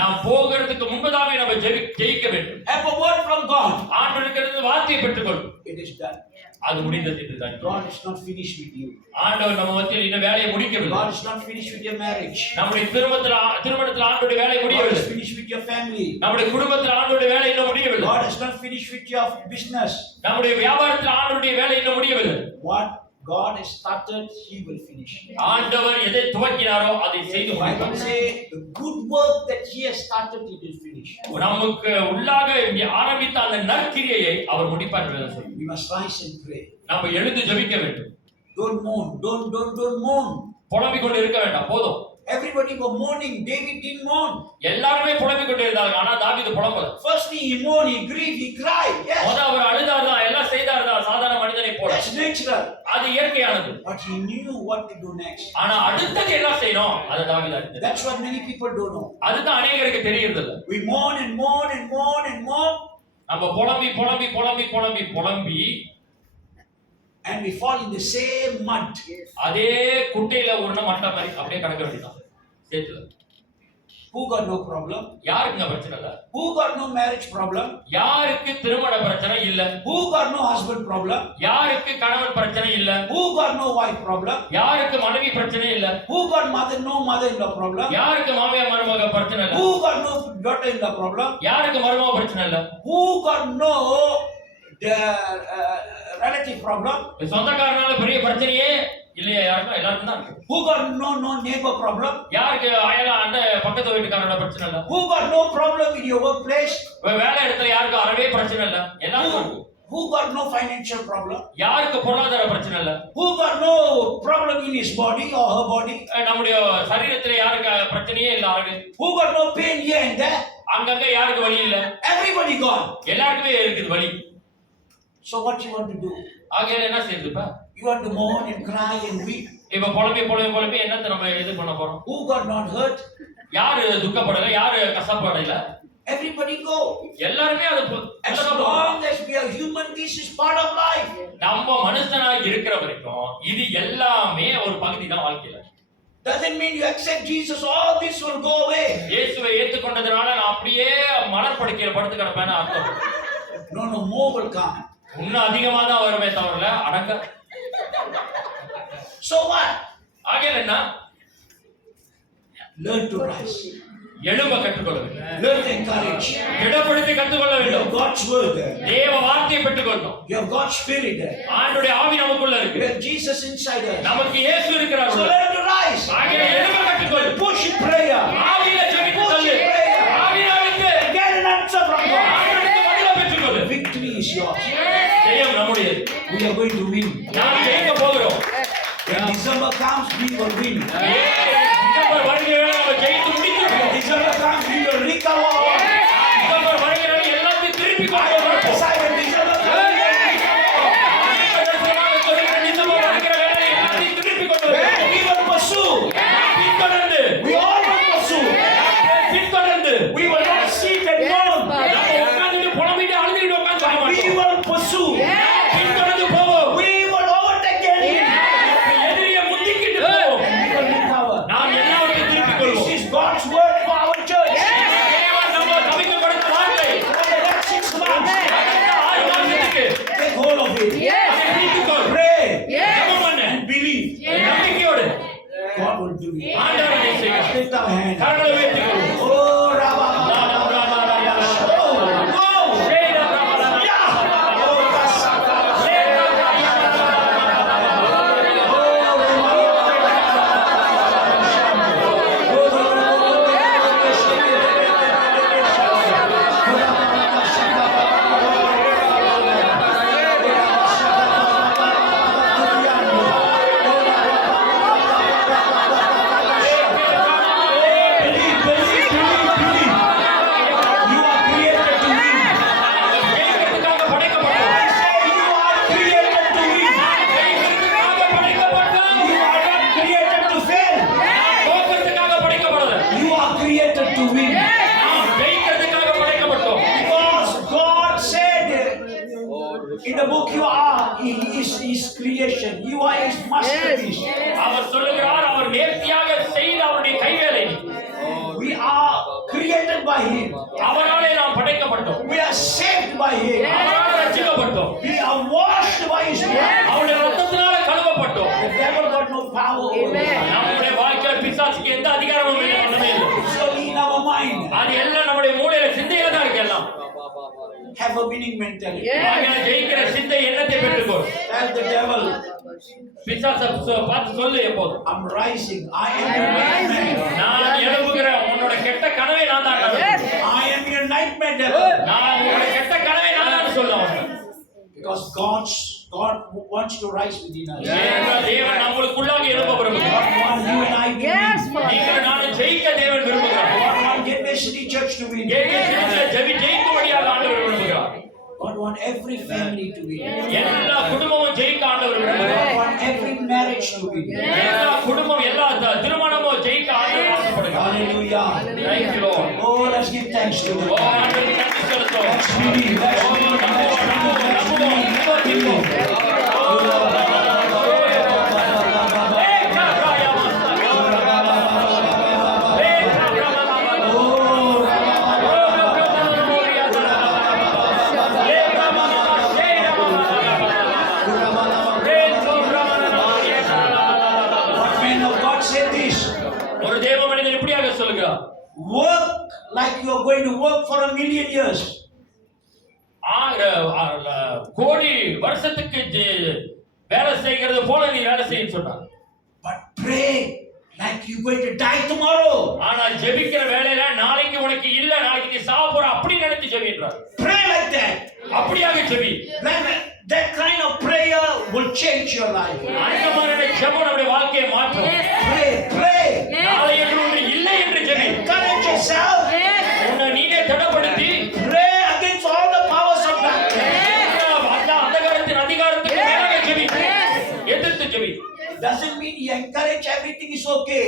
நாம் போகிறதுக்கு முன்பதாவே நம்ம ஜெயிக்க வேண்டும். Have a word from God. ஆண்டவரிடமிருந்து வார்த்தையை பெற்றுக்கொள்வோம். It is done. அது முடிந்தது என்றுதான். God is not finished with you. ஆண்டவர் நம்ம மத்தியில் இன்னும் வேலையை முடிக்கவில்லை. God is not finished with your marriage. நம்முடைய திருமணத்தில் ஆண்டவருடைய வேலை God முடியவில்லை. is finished with your family. நம்முடைய குடும்பத்தில் ஆண்டவருடைய வேலை இன்னும் முடியவில்லை. God is not finished with your business. நம்முடைய வியாபாரத்தில் ஆண்டவருடைய வேலை இன்னும் முடியவில்லை. What God has started, He will finish. ஆண்டவர் எதை துவக்கினாரோ அதை செய்து I can முடிப்பார். say the good work that He has started, He will finish. நமக்கு உள்ளாக இங்கே ஆரம்பித்த அந்த நற்கிரியையை அவர் முடிப்பார் என்று வேதம் சொல்லுகிறது. We must rise and pray. நாம் எழுந்து ஜெபிக்க வேண்டும். Don't moan. Don't moan. புலம்பிக் கொண்டு இருக்க வேண்டாம். போதும். Everybody were mourning. David didn't mourn. எல்லாருமே புலம்பிக் கொண்டு இருந்தாங்க. ஆனா தாவீது புலம்பல. Firstly, he mourned, he grieved, he cried. Yes. அவர் அழுதார்தான், எல்லாம் செய்தார்தான், சாதாரண மனிதனை போல. That's natural. அது இயற்கையானது. But he knew what to do next. ஆனா அடுத்தது என்ன செய்யணும்? அது தாவீது அறிந்தார். That's what many people don't know. அதுதான் அநேகருக்கு தெரியறது இல்ல. We mourn and mourn and mourn and mourn. நம்ம புலம்பி and we fall in the same mud. அதே குட்டையில உருண்ட மட்ட மாதிரி அப்படியே கடக்க வேண்டியதான். சேத்துல. Who got no problem? யாருக்குங்க பிரச்சனை இல்ல? Who got no marriage problem? யாருக்கு திருமண பிரச்சனை இல்ல? Who got no husband problem? யாருக்கு கணவன் பிரச்சனை இல்ல? Who got no wife problem? யாருக்கு மனைவி பிரச்சனை இல்ல? Who got no mother-in-law problem? யாருக்கு மாமியார் மருமக பிரச்சனை இல்ல? Who got no daughter-in-law problem? யாருக்கு மருமக பிரச்சனை இல்ல? Who got no relative problem? சொந்தக்காரனால பெரிய பிரச்சனையே இல்லையா? யாருக்கும் எல்லாருக்கும் தான் இருக்கு. Who got no neighbor problem? யாருக்கு அயல பக்கத்து வீட்டுக்காரனோட பிரச்சனை இல்ல? Who got no problem in your workplace? வேலை இடத்துல யாருக்கு அறவே பிரச்சனை இல்ல? எல்லாருக்கும் இருக்கு. Who got no financial problem? யாருக்கு பொருளாதார பிரச்சனை இல்ல? Who got no problem in his body or her body? நம்முடைய சரீரத்துல யாருக்கு பிரச்சனையே இல்ல அறவே? Who got no pain here and there? அங்கங்க யாருக்கு வலி இல்ல? Everybody gone. எல்லாருக்குமே இருக்குது வலி. So what you want to do? ஆகையால என்ன செய்யுதுப்பா? You want to mourn and cry and weep. இப்ப புலம்பி என்னத்தை நம்ம இது பண்ண போறோம்? Who got not hurt? யாரு துக்கப்படல? யாரு கஷ்டப்படல? Everybody go. எல்லாருமே அது As long as we are human, this is part of life. நம்ம மனுஷனாக இருக்கிற வரைக்கும் இது எல்லாமே ஒரு பகுதி தான் வாழ்க்கையில. Doesn't mean you accept Jesus, all this will go away. இயேசுவை ஏற்றுக்கொண்டதனால நான் அப்படியே மலர் படுக்கையில படுத்து கிடப்பேன்னு அர்த்தம். No, more will come. இன்னும் அதிகமா தான் வருமே தவிர அடங்க. So what? ஆகையால என்ன? Learn to rise. எழும்ப கற்றுக்கொள்ள வேண்டும். Learn to encourage. இடப்படுத்தி கற்றுக்கொள்ள You வேண்டும். have God's word there. தேவ வார்த்தையை பெற்றுக்கொள்ளணும். You have God's spirit there. ஆண்டவருடைய ஆவி நமக்குள்ள இருக்கு. You have Jesus inside us. நமக்கு இயேசு இருக்கிறார். So learn to rise. ஆகையால எழும்ப கற்றுக்கொள். Push in prayer. ஆவியில ஜெபித்து சொல்லு. ஆவியில வைத்து Get an answer from God. ஆண்டவருக்கு பதிலை பெற்றுக்கொள். Victory is yours. ஜெயம் நம்முடையது. We are going to win. நாம் ஜெயிக்க போகிறோம். When December comes, we will win. December வருகிறது நம்ம ஜெயித்து முடிக்கிறோம். When December comes, we will recover. December வருகிறது எல்லாத்தையும் திருப்பி கொண்டு வருவோம். When December comes, டிசம்பர் வருகிற வேலை எல்லாத்தையும் திருப்பி கொண்டு வருவோம். we will pursue. பின்தொடர்ந்து We all will pursue. பின்தொடர்ந்து We will not sit and mourn. நம்ம உட்கார்ந்துட்டு புலம்பிட்டு அழுதுகிட்டு உட்கார்ந்து We will pursue. பின்தொடர்ந்து போவோம். We will overtake enemy. எதிரியை முந்திக்கிட்டு போவோம். And we will recover. நாம் எல்லாவற்றையும் திருப்பிக் This கொள்வோம். is God's word for our church. தேவன் நம்ம சபைக்கு கொடுத்த வார்த்தை. For the next 6 months, அடுத்த 6 மாதத்துக்கு take hold of it. அதை பிடித்துக்கொள். Pray ஜெபம் பண்ணு. and believe. நம்பிக்கையோடு God will do it. ஆண்டவர் அதை செய்வார். Lift our hands. கரங்களை உயர்த்திக்கொள்வோம். Oh, Rabba. ஜெயிக்கிறதுக்காக படைக்கப்பட்டோம். ஜெயிக்கிறதுக்காக படைக்கப்பட்டோம். தோற்கறதுக்காக படைக்கப்படல. You are created to win. நாம் ஜெயிக்கிறதுக்காக படைக்கப்பட்டோம். Because God said in the book you are His creation. You are His masterpiece. அவர் சொல்லுகிறார் அவர் நேர்த்தியாக செய்த அவருடைய கைவேலை. We are created by Him. அவராலே நாம் படைக்கப்பட்டோம். We are saved by Him. அவரால் ரட்சிக்கப்பட்டோம். We are washed by His blood. Have a winning mentality. ஆகையால ஜெயிக்கிற சிந்தை எண்ணத்தை பெற்றுக்கொள். Tell the devil, பிசாசை பார்த்து சொல்லு எப்போதும், I'm rising. I am your nightmare. நான் எழுப்புகிறேன், உன்னோட கெட்ட கனவை நான் தான் காண்கிறேன். I am your nightmare, devil. நான் உன்னோட கெட்ட கனவை நான் தான் சொல்லுவேன். Because God wants to rise within us. ஏனென்றால் தேவன் நம்மளுக்குள்ளாக எழுப்ப விரும்புகிறார். God wants you and I to win. நீங்கள் நானும் ஜெயிக்க தேவன் விரும்புகிறார். God wants Gateway City Church to win. ஜெயிக்கும்படியாக ஆண்டவர் விரும்புகிறார். God wants every family to win. எல்லா குடும்பமும் ஜெயிக்க ஆண்டவர் விரும்புகிறார். God wants every marriage to win. எல்லா குடும்பம் எல்லா திருமணமும் ஜெயிக்க ஆண்டவர் ஆசைப்படுகிறார். Hallelujah. Thank you Lord. Oh, let's give thanks to ஓ God. ஆண்டவருக்கு நன்றி செலுத்துவோம். Let's believe. Let's ஒரு தேவ மனிதன் இப்படியாக சொல்லுகிறார், work like you are going to work for 1,000,000 years. கோடி வருஷத்துக்கு வேலை செய்கிறது போல நீ வேலை செய்ய சொன்னார். But pray like you going to die tomorrow. ஆனா ஜெபிக்கிற வேலையில நாளைக்கு உனக்கு இல்ல, நாளைக்கு நீ சாவ போற அப்படி நினைச்சு ஜெபின்றார். Pray like that. அப்படியாக JP. That kind of prayer will change your life. அந்த மாதிரி ஜெபம் நம்முடைய வாழ்க்கையை மாற்றும். Pray. நாளை என்று இல்லை என்று ஜெபி. Encourage yourself. உன்னை நீயே தடப்படுத்தி pray against all the powers of darkness. அந்தகாரத்தின் அதிகாரத்துக்கு எதிராக ஜெபி. எதிர்த்து JP. Doesn't mean you encourage everything is okay.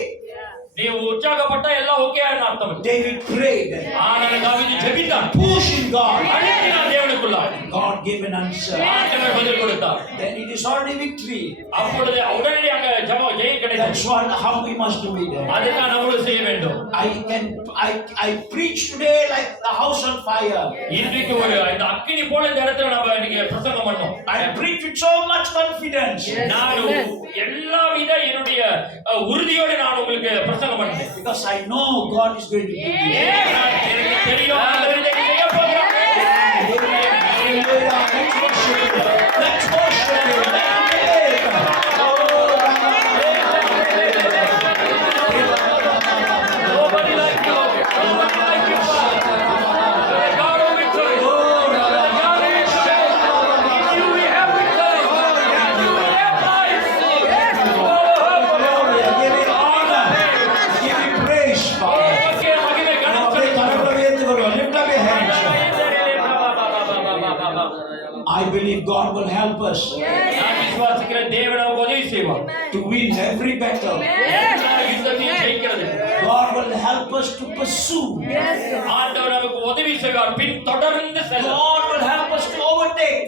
நீ உற்சாகப்பட்டா எல்லாம் ஓகே ஆன அர்த்தம். David prayed. ஆனால் தாவீது ஜெபித்தான். Push in God. அழைத்தான் தேவனுக்குள்ள. God gave an answer. ஆண்டவர் பதில் கொடுத்தார். Then it is already victory. அப்பொழுது உடனடியாக ஜெயம் கிடைத்தது. That's what how we must do it. அதுதான் நம்மளும் செய்ய வேண்டும். I preach today like the house on fire. இன்றைக்கு ஒரு இந்த அக்கினி போல இந்த இடத்துல நம்ம நீங்க பிரசங்கம் பண்ணோம். I preach with so much confidence. நான் எல்லா வித என்னுடைய உறுதியோடு நான் உங்களுக்கு பிரசங்கம் பண்ணேன். Because I know God is going to do this. எனக்கு தெரியும் ஆண்டவர் இதை செய்ய போகிறார். Let's worship Him. Let's worship Him. Nobody like you. Nobody like you, Father. The God of victory. The God of victory. In you we have victory. In you we have life. Glory. Give Him honor. Give Him praise, Father. Okay, மகிமை கனம் Lift up your hands. I believe God will help us நான் விசுவாசிக்கிறேன் தேவன் நமக்கு உதவி செய்வார். to win every battle. எல்லா யுத்தத்தையும் ஜெயிக்கிறது. God will help us to pursue. ஆண்டவர் நமக்கு உதவி செய்வார். பின் தொடர்ந்து செல்ல. God will help us to overtake.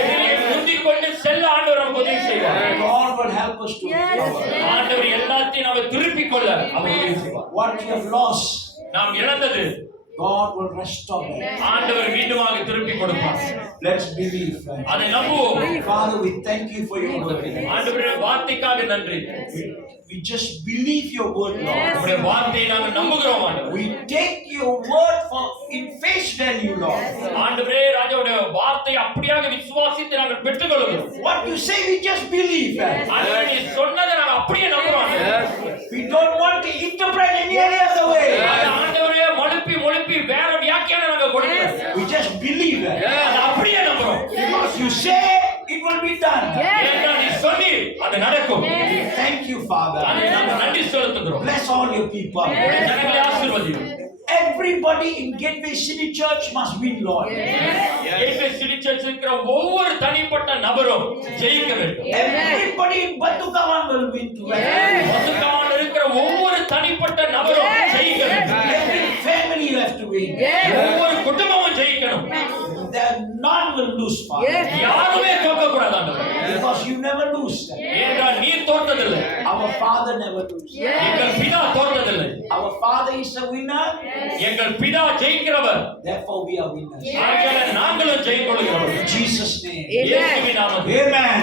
எதிரியை முந்திக் கொண்டு செல்ல ஆண்டவர் நமக்கு உதவி செய்வார். God will help us to recover. ஆண்டவர் எல்லாத்தையும் நாம திருப்பிக் கொள்ள அவர் உதவி செய்வார். What we have lost, நாம் இழந்தது God will restore it. ஆண்டவர் மீண்டுமாக திருப்பி கொடுப்பார். Let's believe, friends. அதை நம்புவோம். Father, we thank you for your word. ஆண்டவரே வார்த்தைக்காக நன்றி. We just believe your word, Lord. உம்முடைய வார்த்தையை நாங்கள் நம்புகிறோம் ஆண்டவரே. We take your word for in face value, Lord. ஆண்டவரே ராஜாவுடைய வார்த்தையை அப்படியாக விசுவாசித்து நாங்கள் பெற்றுக்கொள்கிறோம். What you say, we just believe. ஆண்டவரே நீ சொன்னதை நாங்கள் அப்படியே நம்புறோம். We don't want to interpret any other way. ஆண்டவரே மொழிப்பி வேற வியாக்கியானம் நாங்கள் கொடுக்கிறோம். We just believe it. அதை அப்படியே நம்புறோம். Because you say it will be done. ஏன்னா நீ சொல்லி அது நடக்கும். Thank you, Father. அதை நாங்கள் நன்றி செலுத்துகிறோம். Bless all your people. ஜனங்களை ஆசீர்வதியும். Everybody in Gateway City Church must win, Lord. Gateway City Church இருக்கிற ஒவ்வொரு தனிப்பட்ட நபரும் ஜெயிக்க வேண்டும். Everybody in Batukawan will win too. பசுக்காவல் இருக்கிற ஒவ்வொரு தனிப்பட்ட நபரும் ஜெயிக்க வேண்டும். Every family you have to win. ஒவ்வொரு குடும்பமும் ஜெயிக்கணும். None will lose, Father. யாருமே தோற்க கூடாது ஆண்டவரே. Because you never lose. ஏனென்றால் நீ தோற்றதில்லை. Our Father never loses. எங்கள் பிதா தோற்றதில்லை. Our Father is a winner. எங்கள் பிதா ஜெயிக்கிறவர். Therefore we are winners. ஆகையால் நாங்களும் ஜெயிக்கொள்கிறோம். In Jesus' name. இயேசுவின் நாமத்தில். Amen.